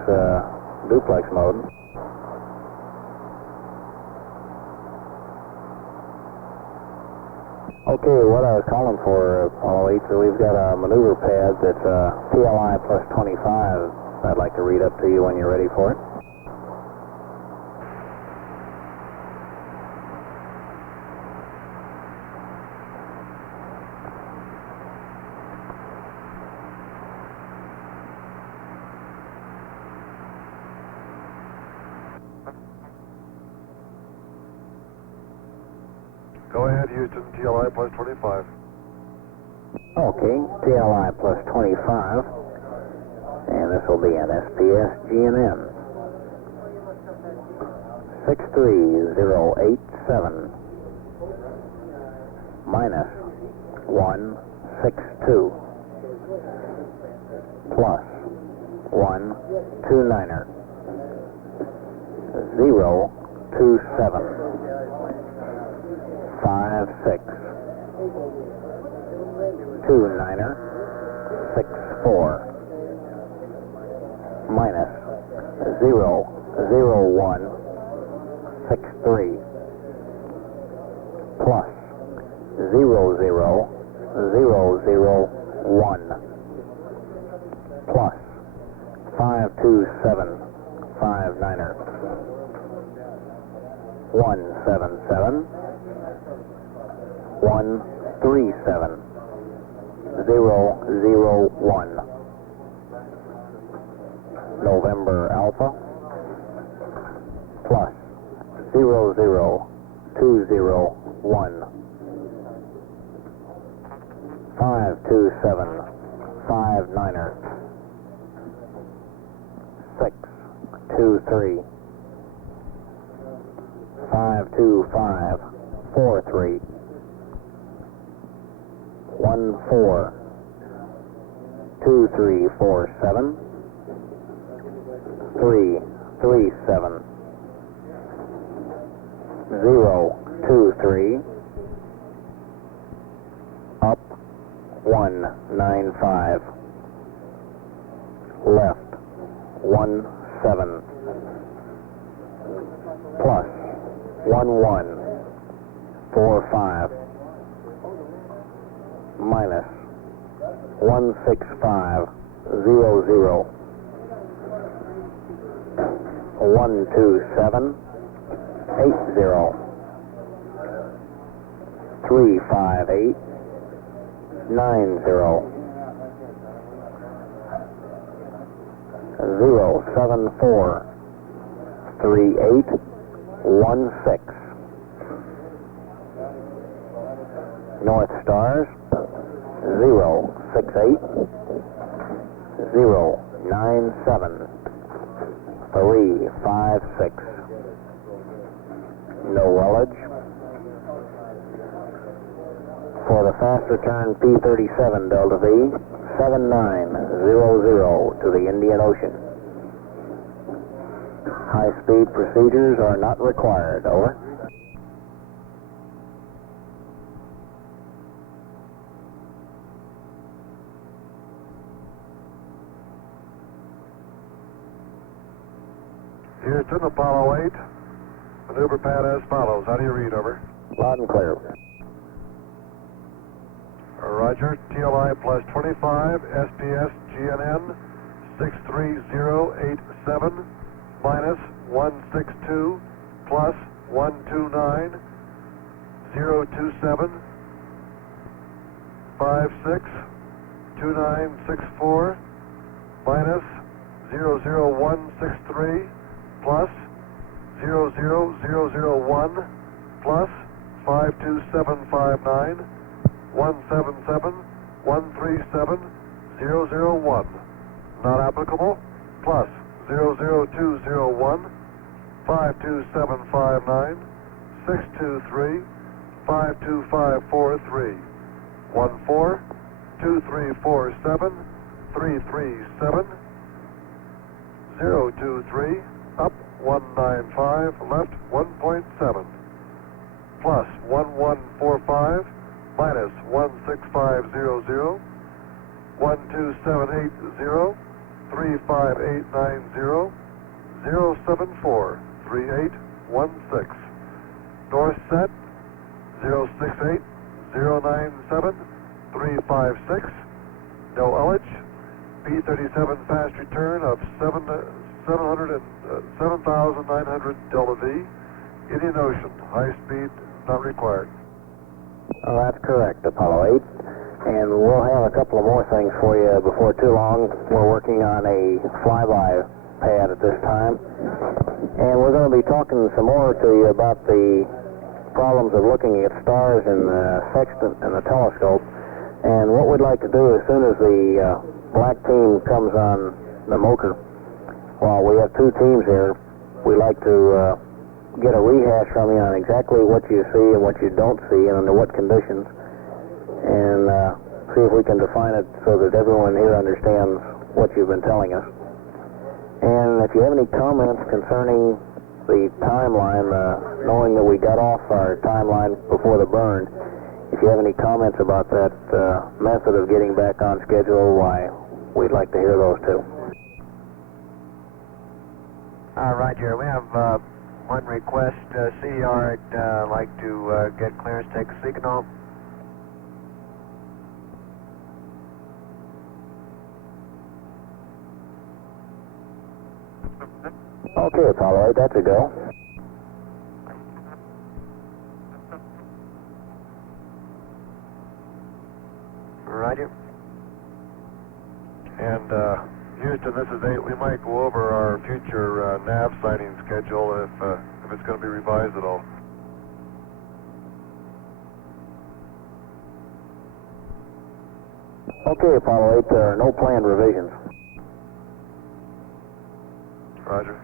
duplex mode. Okay, what I was calling for, Apollo 8, so we've got a maneuver pad that's PLI plus 25. I'd like to read up to you when you're ready for it. 5 Houston, TLI plus 25. Okay, TLI plus 25. And this will be an SPS GNN. 63087 minus 162 plus 129er 027 56 29er 64 minus 001 63 plus 00001 plus 52759er 177 137 001 November Alpha plus 00201 52759er 623 52543 14 2347 337 023 up 195 left 17 plus 1145 minus 16500 127 80 358 90 074 3816 North Stars 068 097 356 no wellage. For the fast return P-37 Delta V 7900 to the Indian Ocean. High-speed procedures are not required. Over. Houston, Apollo 8. Maneuver pad as follows. How do you read, over? Loud and clear. Roger, TLI plus 25, SPS GNN 63087 minus 162 plus 129 027 56 2964 minus 00163 plus 00001 plus 52759 177 137 001 not applicable plus 00201 52759 623 52543 14 2347 337 023 up 195 left 1.7 plus 1145 minus 16500 12780 35890 074 3816 north set 068 097 356 no LH P-37 fast return of 7,900 Delta V Indian Ocean high speed not required. Oh, that's correct, Apollo 8. And we'll have a couple of more things for you before too long. We're working on a flyby pad at this time. And we're going to be talking some more to you about the problems of looking at stars in the sextant and the telescope. And what we'd like to do as soon as the black team comes on the motor, well, we have two teams here, we'd like to get a rehash from you on exactly what you see and what you don't see and under what conditions, and see if we can define it so that everyone here understands what you've been telling us. And if you have any comments concerning the timeline, knowing that we got off our timeline before the burn, if you have any comments about that method of getting back on schedule, why, we'd like to hear those too. Roger, we have one request. CDR would like to get clearance to take a signal. Okay, Apollo 8, that's a go. Roger. And Houston, this is 8. We might go over our future nav sighting schedule if it's going to be revised at all. Okay, Apollo 8, there are no planned revisions. Roger.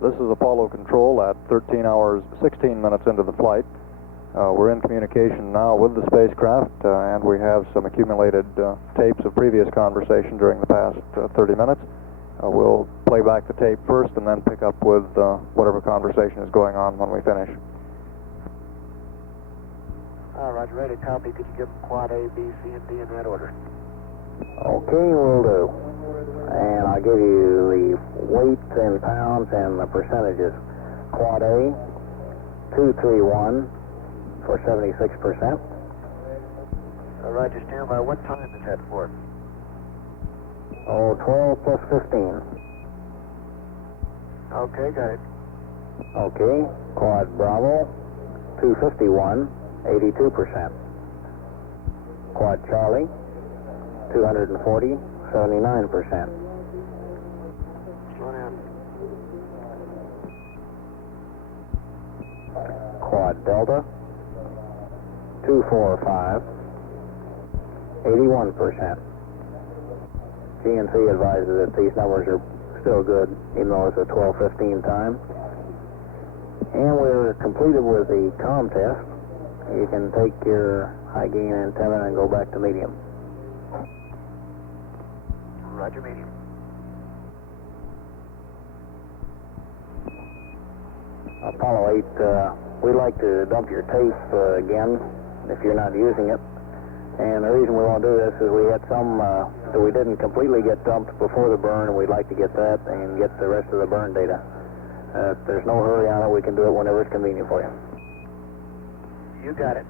This is Apollo Control at 13 hours, 16 minutes into the flight. We're in communication now with the spacecraft, and we have some accumulated tapes of previous conversation during the past 30 minutes. We'll play back the tape first and then pick up with whatever conversation is going on when we finish. Roger, ready to copy. Could you give them quad A, B, C, and D in that order? Okay, will do. And I'll give you the weight in pounds and the percentages. Quad A, 231 for 76%. Roger, stand by. What time is that for? Oh, 12 plus 15. Okay, got it. Okay, Quad Bravo, 251, 82%. Quad Charlie, 240, 79%. Slow down. Quad Delta, 245, 81%. GNC advises that these numbers are still good, even though it's a 12:15 time. And we're completed with the comm test. You can take your high gain antenna and go back to medium. Roger, medium. Apollo 8, we'd like to dump your tape again if you're not using it. And the reason we want to do this is we had some that we didn't completely get dumped before the burn, and we'd like to get that and get the rest of the burn data. If there's no hurry on it, we can do it whenever it's convenient for you. You got it.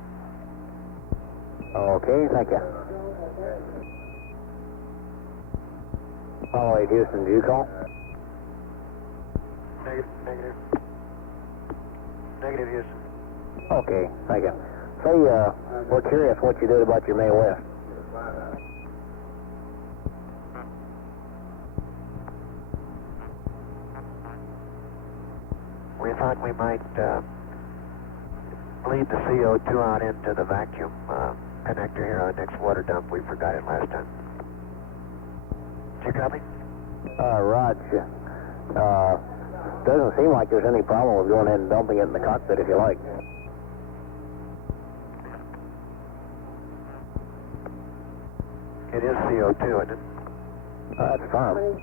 Okay, thank you. Apollo 8 Houston, do you call? Negative. Negative, Houston. Okay, thank you. Say, we're curious what you did about your May West. We thought we might bleed the CO2 out into the vacuum connector here on the next water dump. We forgot it last time. Did you copy? Raj, doesn't seem like there's any problem with going ahead and dumping it in the cockpit if you like. It is CO2, isn't it? That's fine.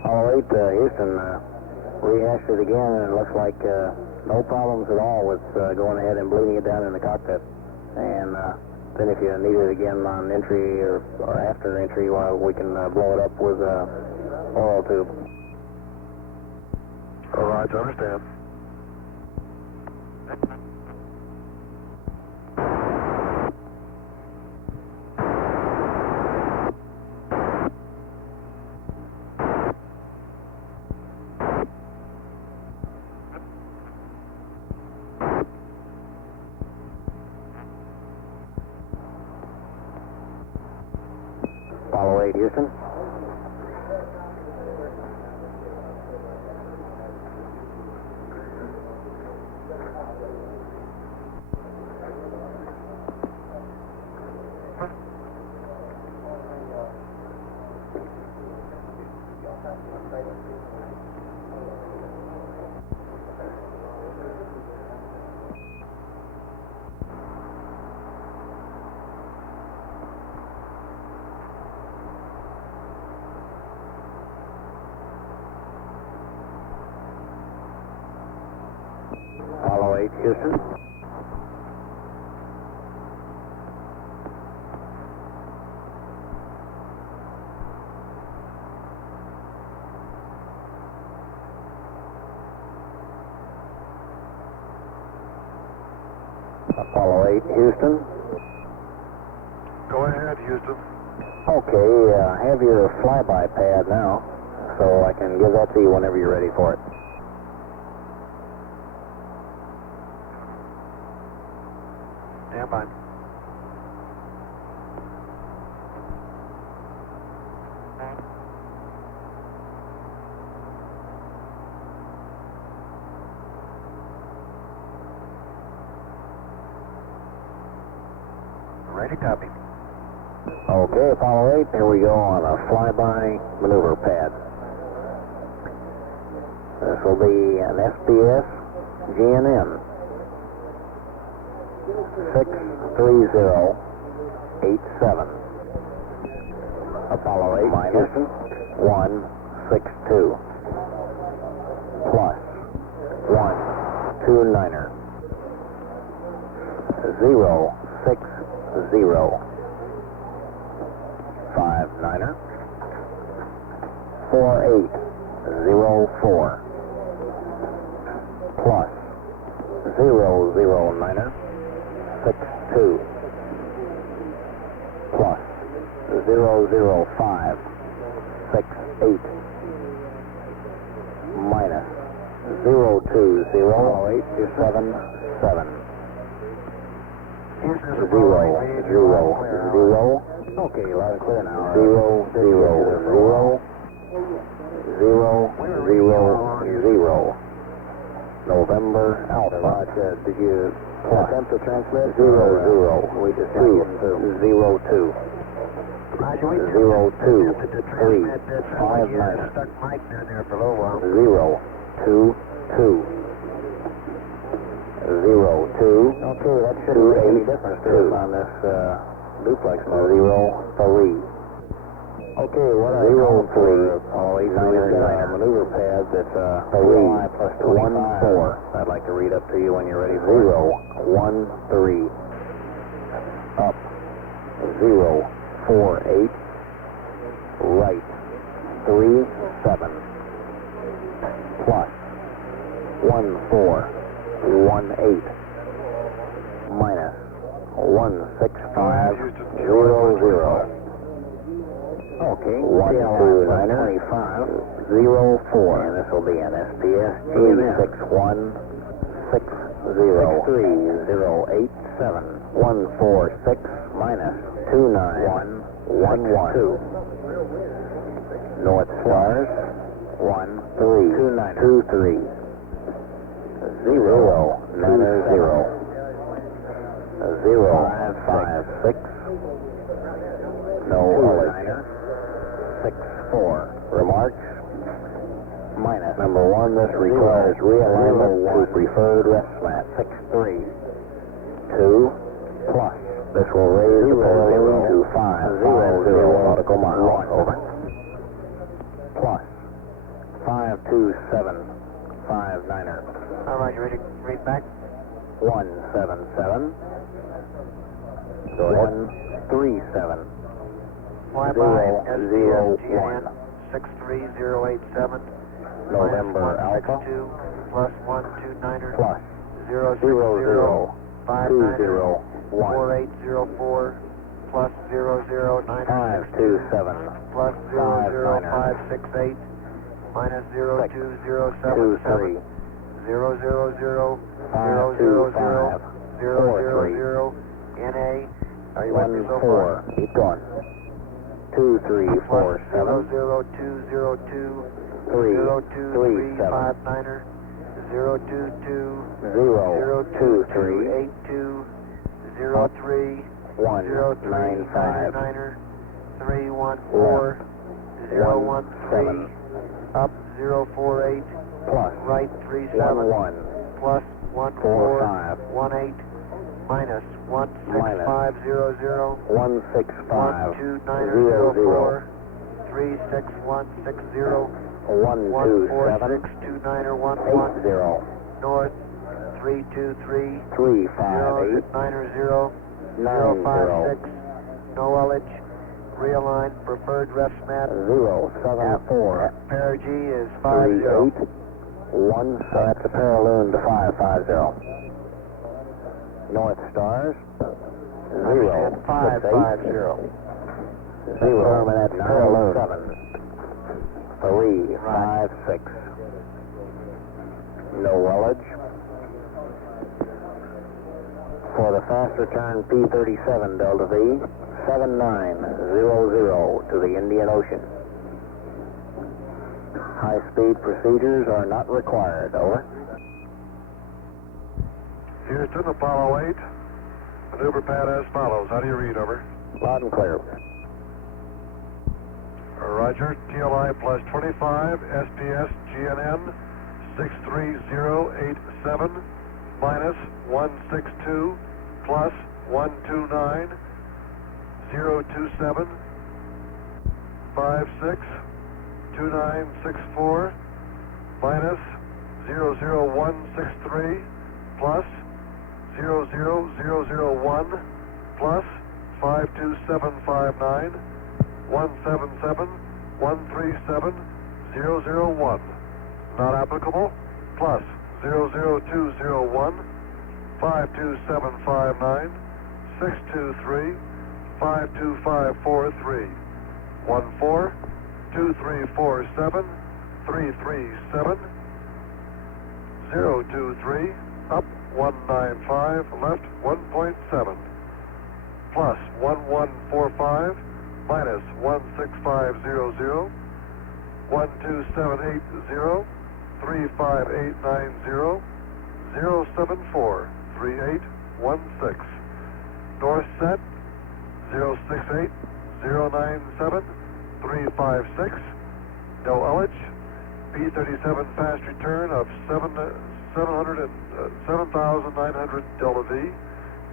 Apollo 8 Houston, rehashed it again, and it looks like no problems at all with going ahead and bleeding it down in the cockpit. And then if you need it again on entry or after entry, well, we can blow it up with oil tube. All right, I understand. Apollo 8 Houston. Apollo 8 Houston. Apollo 8 Houston. Go ahead, Houston. Okay, have your flyby pad now, so I can give that to you whenever you're ready for it. Stand by. Ready, copy. Okay, Apollo 8, here we go on a flyby maneuver pad. This will be an SBS GNN 63087. Apollo 8 minus 162 plus 129er 060 59er 4804 plus 009er 62 plus 005 68 minus 02087 000. Okay, loud and clear now. 000. November Alpha. Did you attempt to transmit? 00. We just 202. 02359. Stuck Mike down there for a little while. 022. 02. Okay, that shouldn't make any difference to us on this duplex mode. 03. Okay, what I know for all 8 maneuver pads, it's 3 plus 14. I'd like to read up to you when you're ready for 013. Up. 048. Right. 37. Plus 1418 minus 16500. Okay, 129.2504, and this will be an SPS G6160 146 minus 29112. North Stars 1323 056. No Niner 64. Remarks? Minus. Number 1, this requires realignment to preferred rest mat 63. 2 plus. This will raise the parallel to 550 nautical miles. Over. Plus 527 Niner. All right, you ready to read back? 177. 137. Fly by SGN 63087. November Alpha. 2 plus 129er. Plus 060 59er. 4804. 4804 plus 009er. 527. Plus 00568 minus 02077. 000 000 NA. Are you with me so far? Keep going. 2347. 00202 337. 022 023 82 03 195 314 013 up 048 plus right 37 11 plus 1418 minus 16500 165 12904 36160 127 14629 11 north 323 358 090 90 056 no LH realign preferred rest mat 074 perigee is 50 1, so that's a paralleloon to 550. North Stars 0 550 0 and that's paralleloon 356. No wellage. For the fast return P-37 Delta V 7900 to the Indian Ocean. High-speed procedures are not required. Over. Houston, Apollo 8. Maneuver pad as follows. How do you read? Over. Loud and clear. Roger. TLI plus 25. SPS GNN 63087 minus 162 plus 129 027 56 2964 minus 00163 plus 00001 plus 52759 177 137 001 not applicable plus 00201 52759 623 52543 14 2347 337 023 up 195 left 1.7 plus 1145 minus 16500 12780 35890 074 3816 north set 068 097 356 no LH P-37 fast return of 7,900 Delta V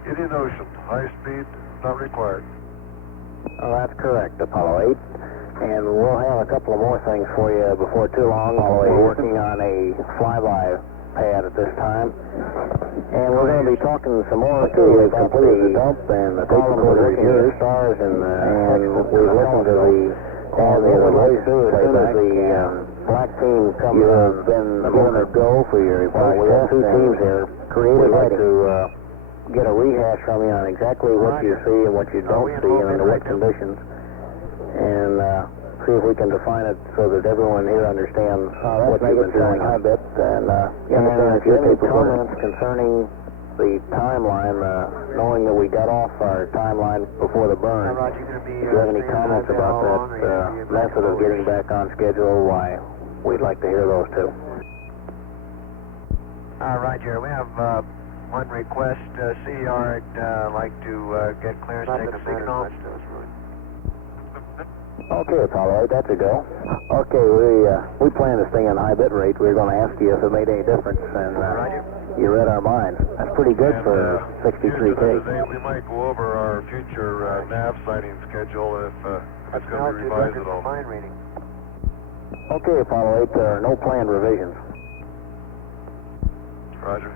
Indian Ocean high speed not required. Oh, that's correct, Apollo 8. And we'll have a couple of more things for you before too long. We're working on a flyby pad at this time. And we're going to be talking some more to you about the dump and the column of the stars and we've listened to the voice playback. The black team comes on, been given a go for your first we have two teams here. We'd like to get a rehash from you on exactly what you see and what you don't see and under what conditions, and see if we can define it so that everyone here understands what you've been doing. A bit, and if you have any comments concerning the timeline, knowing that we got off our timeline before the burn, if you have any comments about that method of getting back on schedule, why, we'd like to hear those too. Roger, we have one request. CER would like to get clearance to take a signal. Okay, Apollo 8, that's a go. Okay, we planned this thing on high bit rate. We were going to ask you if it made any difference, and you read our minds. That's pretty good for 63K. We might go over our future nav sighting schedule if it's going to be revised at all. Okay, Apollo 8, there are no planned revisions. Roger.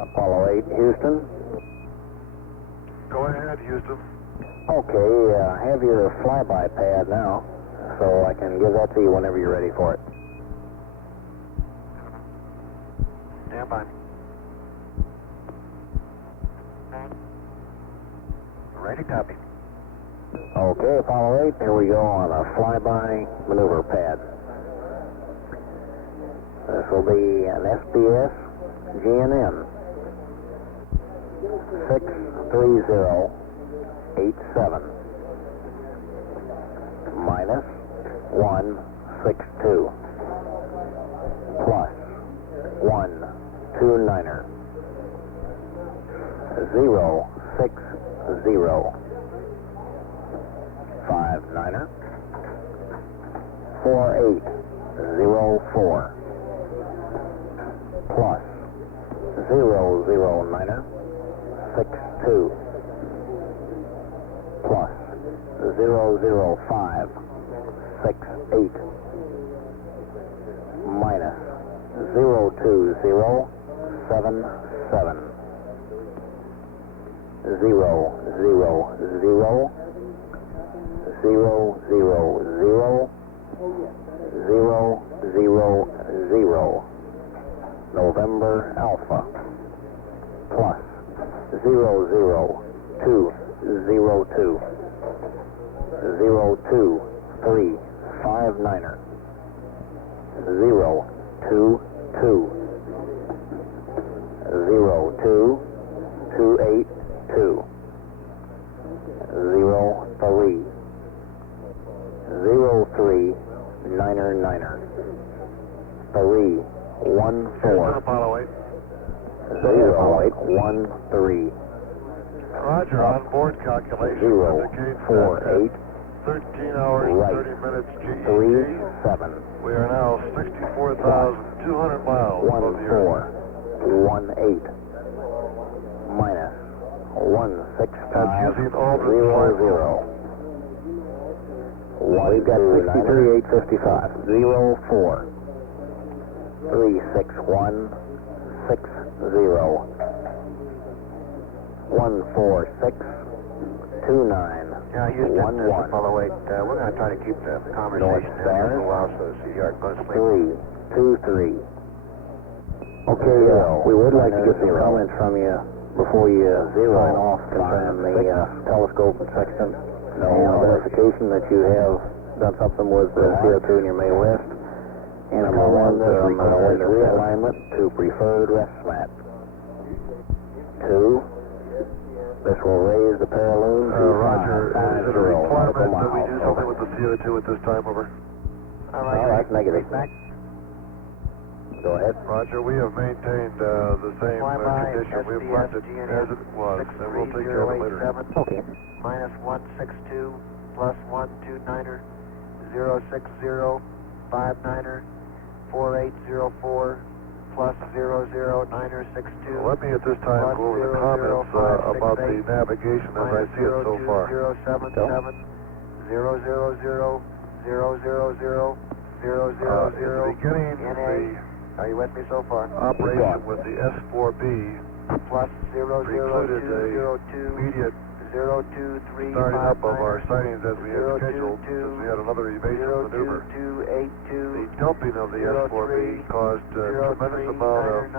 Apollo 8, Houston. Go ahead, Houston. Okay, have your flyby pad now, so I can give that to you whenever you're ready for it. Stand by. Ready, copy. Okay, Apollo 8, here we go on a flyby maneuver pad. This will be an SBS GNN 63087 minus 162 plus 129er 060 59er 4804 plus 009er 62 plus 005 68 minus 02077 000 November Alpha plus 00202 02359er 022 02282 0399er 314 Apollo 8. 0813 Roger, on board calculations indicate 048 13 hours right 30 minutes GET. 37 We are now 64,200 miles above the Earth. 1418 minus That's using Aldrin's flight 16500. We've got 63855 04 361 60 146 29 Yeah, Houston, 11 Apollo 8, we're going to try to keep the conversation down here for a while so the CER can go to sleep. 323. Okay, we would like to get some comments from you before you sign off concerning the telescope section. Verification that you have done something with the CO2 in your May West. And a comment on the realignment to preferred rest mat. 2. This will raise the paraloon to Roger, is it a 550 requirement that we miles. do something with the CO2 at this time, over? All right, negative. Go ahead. Roger, we have maintained the same condition. We've left it as it was, and we'll take care of it later. Okay. Minus 162 plus 129er 06059er 4804 plus 009062. Let me at this time go over the comments about the navigation as I see it so far. 02077 000 000 000 At the beginning, the Are you with me so far? operation with the S4B Plus precluded a 00202 immediate 023 starting up of our sightings as we had scheduled, since we had another evasive maneuver. 02282 The dumping of the S4B caused a tremendous amount of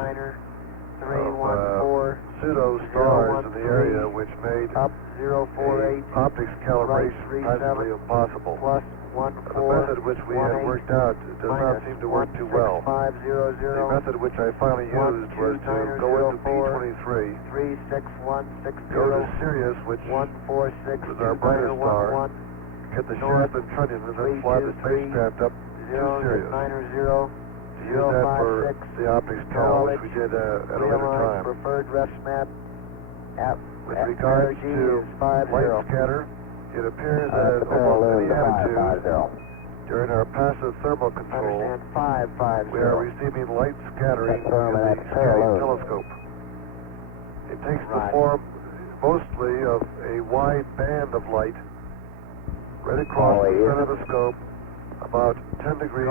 pseudo stars in the area, which made up 048 optics calibration practically impossible. plus The method which we had worked out does not seem to work too well. The method which I finally used was to go into P23, 36160 go to Sirius, which 146 was our brightest star, get the shaft and trunnion, and then fly the spacecraft up to Sirius. 090 To use that for the optics cal, which we did at a later time. Preferred rest map. With regards to light scatter, it appears that at almost any attitude during our passive thermal control, we are receiving light scattering in the scanning telescope. It takes the form mostly of a wide band of light right across the center of the scope, about 10 degrees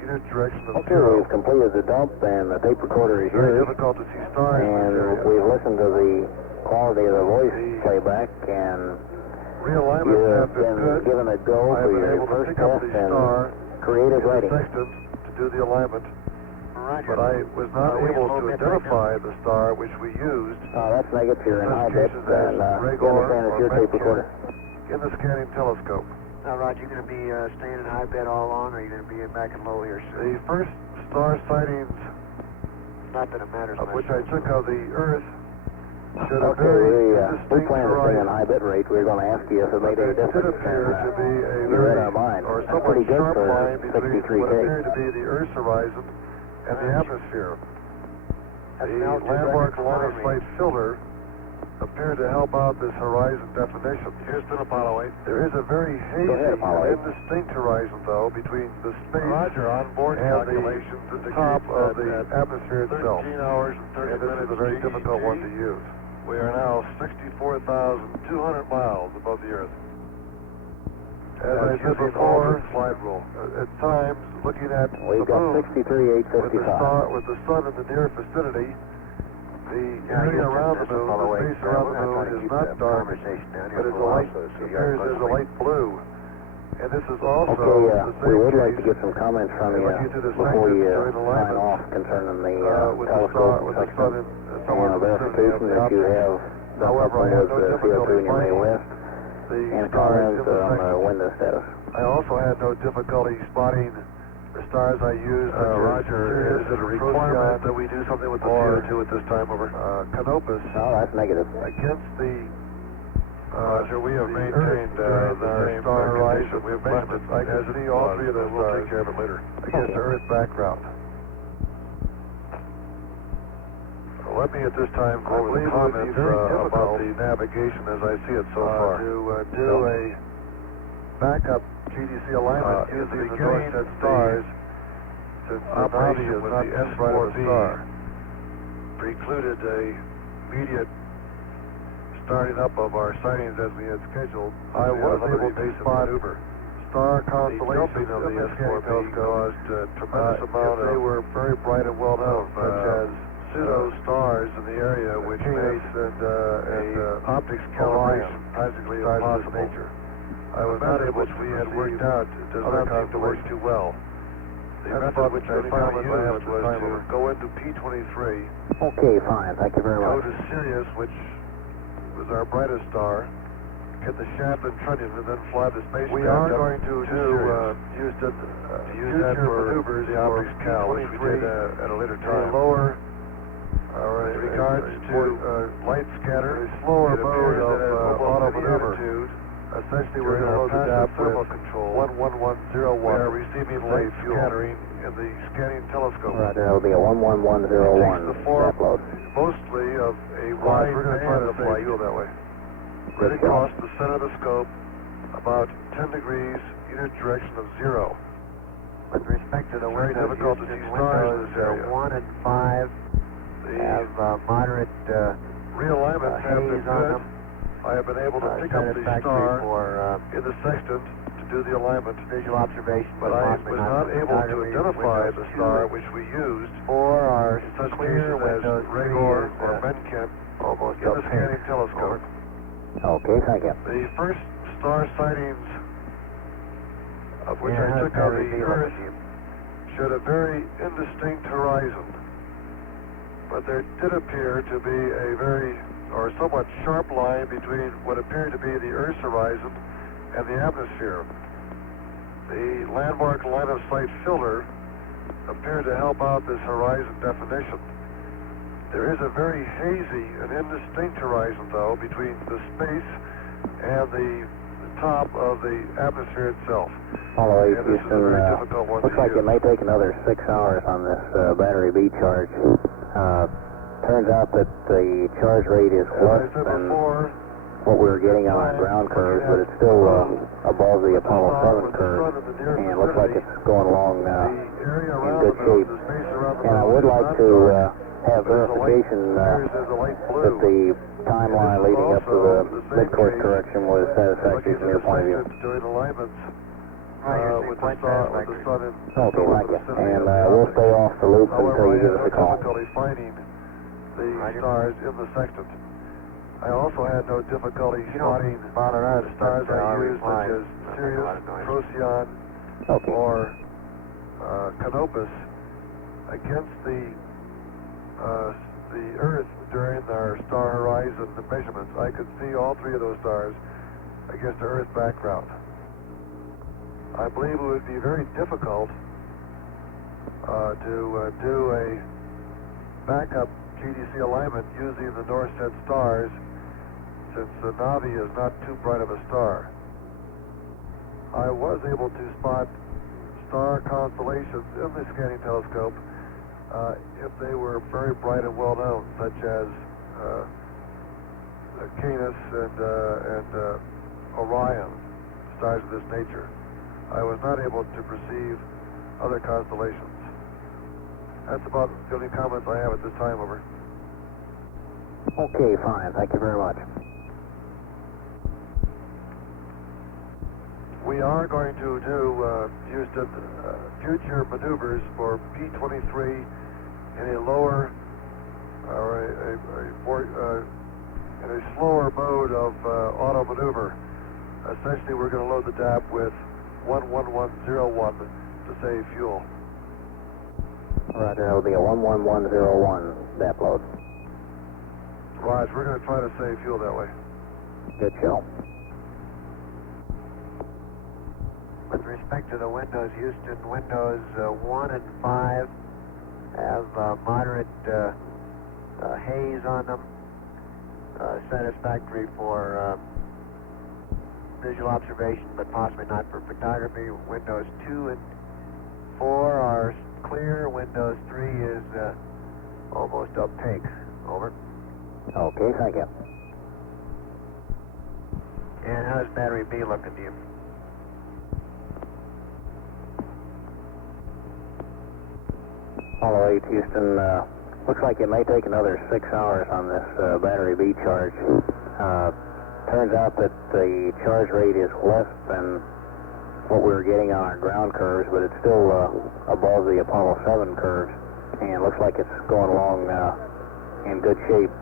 unit direction of Okay, zero. we've completed the dump and the tape recorder is Very yours. difficult to see stars in this And area. we've listened to the quality of the voice playback, and Realignments you've have been been good. given a go I have for been your able to first pick up test the star and creative in the writing. sextant to do the alignment, but I was not able to identify the star which we used That's negative. You're in high bit, Specifications and as you Gregor understand it's or your tape Metcalf. recorder. in the scanning telescope. Now, Rod, you going to be staying in high bed all along, or are you going to be back in low here soon? The first star sightings Not that it matters of much. which I took of the Earth showed a Okay, very we distinct plan to stay in horizon. high bit rate. We're going to ask you if it made any It did difference. appear to be a you read very, our mind. or That's somewhat pretty good sharp for line between 63K. what appeared to be the Earth's horizon and the atmosphere. That's The an altitude landmark record for line of mine sight filter appeared to help out this horizon definition. Here's been Apollo 8. There is a very hazy ahead, Apollo 8. and indistinct horizon, though, between the space Roger, on board and calculations the indicate top of the that atmosphere itself. 13 hours and 30 And this minutes is a very GET. difficult one to use. We are now 64,200 miles above the Earth. As I said before, slide rule. At times, looking at We've the got moon, 63,855. with the sun in the near vicinity, the area around the moon, the space around the moon is not dark, but it's a light, appears as a light blue. And this is also Okay, the we same would like to case get some comments from you when you do the before sections you during sign alignment, off concerning the with the telescope with the sun section. in somewhere And in the vicinity of verification the that you object. have done However, I something had with no the difficulty CO2 in your May finding West, the and stars comments in the on section. window status. I also had no difficulty spotting the stars I used. Roger, is it a requirement that we do something with the CO2 at this time? Over. Canopus. No, that's negative. Against the Roger, we have maintained our the star same horizon. condition. We have left it. I can see all three of those We'll stars. take care of it later. Against the Earth background. Let me at this time go over the comments about the navigation as I see it so far. To do a backup GDC alignment using the north-set stars, since operation with the S4B precluded a immediate starting up of our sightings as we had scheduled. I was able to spot star constellations of the S4B caused a tremendous amount of, they were very bright and well known, such as pseudo stars in the area which made and optics calibration practically impossible. I was not able to, we had worked out, does not seem to work too well. The method which I finally used was to go into P23, Okay, fine. Thank you very go much. to Sirius, which was our brightest star, get the shaft and trunnion, and then fly the spacecraft. We are going to use that for maneuvers the optics cal, which we did at a later time. Lower, with regards to light scatter, a slower mode of auto maneuver. Essentially, we're going to pass the thermal control 11101. We are receiving light scattering in the scanning telescope. Right, that'll be a 11101 It takes the form upload. mostly of a wide band of light that way. Right across the center of the scope, about 10 degrees unit direction of zero. With respect to the Very windows difficult used to in see stars in Windows this area. 1 and 5 have moderate Realignments have been haze on good. them. I have been able to pick up the Satisfactory star for in the sextant to do the alignment, visual observation, but I possibly was not for able to photography. identify Windows the 2 star and which we used 4 are in such clear. cases as Windows 3 Rigor is or Mencken almost in the opaque. scanning telescope. Okay, thank you. The first star sightings of which Yeah, I how's took of battery the B Earth looking to you? showed a very indistinct horizon, but there did appear to be a very or somewhat sharp line between what appeared to be the Earth's horizon and the atmosphere. The landmark line of sight filter appeared to help out this horizon definition. There is a very hazy and indistinct horizon, though, between the space and the top of the atmosphere itself. Apollo 8, And this is a Houston, very difficult one looks to like use. it may take another 6 hours on this battery B charge. Turns out that the charge rate is As I less said than before, what we were getting on our ground curves, but it's still above the Apollo 7 curve, and looks like it's going along the area in around good the moon, shape. the space around the And I moon would is like not to dark, have but it's a light- verification appears as a light blue. that the timeline leading up to the mid-course case, correction was satisfactory from your point of view. Doing alignments You're with the sun in Okay, still in thank the you. vicinity And of the we'll optic. stay off the loop However, until you I give had us a no call. difficulty finding the stars in the sextant. I also had no difficulty spotting bother us, the stars but I I'll used, reply. such as Make a Sirius, lot of noise. Procyon, Okay. or Canopus, against the Earth during our star horizon measurements. I could see all three of those stars against the Earth background. I believe it would be very difficult to do a backup GDC alignment using the north set stars, since the Navi is not too bright of a star. I was able to spot star constellations in the scanning telescope if they were very bright and well known, such as Canis and Orion, stars of this nature. I was not able to perceive other constellations. That's about the only comments I have at this time, over. Okay, fine. Thank you very much. We are going to do, Houston, future maneuvers for P-23 in a lower, or in a slower mode of auto maneuver. Essentially, we're going to load the DAP with 11101 to save fuel. Roger, that'll be a 11101 DAP load. Raj, we're going to try to save fuel that way. Good show. With respect to the windows, Houston, windows 1 and 5 have moderate haze on them, satisfactory for visual observation, but possibly not for photography. Windows 2 and 4 are clear. Windows 3 is almost opaque. Over. Okay, thank you. And how's battery B looking to you? Apollo 8, Houston, looks like it may take another 6 hours on this battery B charge. Turns out that the charge rate is less than what we were getting on our ground curves, but it's still above the Apollo 7 curves, and looks like it's going along in good shape.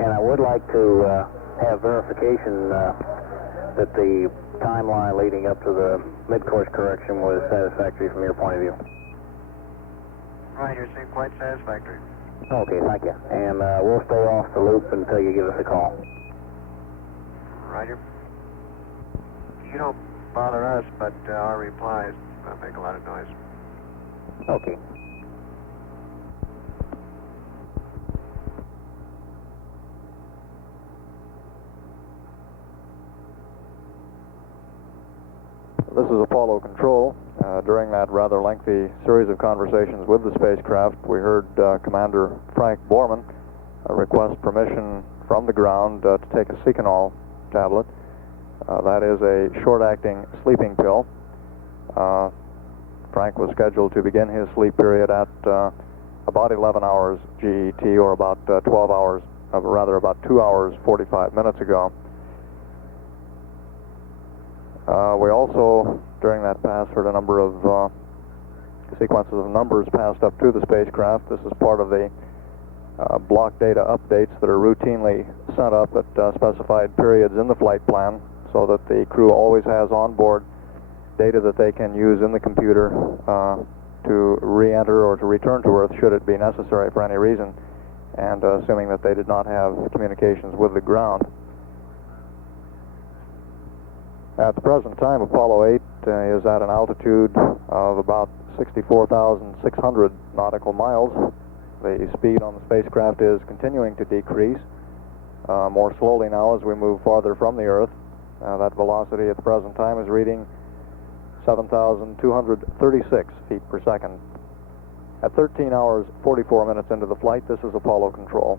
And I would like to have verification that the timeline leading up to the mid-course correction was satisfactory from your point of view. Right, you seem quite satisfactory. Okay, thank you. And we'll stay off the loop until you give us a call. Roger. You don't bother us, but our replies make a lot of noise. Okay. This is Apollo Control. During that rather lengthy series of conversations with the spacecraft, we heard Commander Frank Borman request permission from the ground to take a Seconal tablet. That is a short-acting sleeping pill. Frank was scheduled to begin his sleep period at about 11 hours GET, or about 12 hours, rather about 2 hours 45 minutes ago. We also, during that pass, heard a number of sequences of numbers passed up to the spacecraft. This is part of the block data updates that are routinely sent up at specified periods in the flight plan, so that the crew always has on board data that they can use in the computer to re-enter or to return to Earth should it be necessary for any reason, and assuming that they did not have communications with the ground. At the present time, Apollo 8 is at an altitude of about 64,600 nautical miles. The speed on the spacecraft is continuing to decrease more slowly now as we move farther from the Earth. That velocity at the present time is reading 7,236 feet per second. At 13 hours 44 minutes into the flight, this is Apollo control.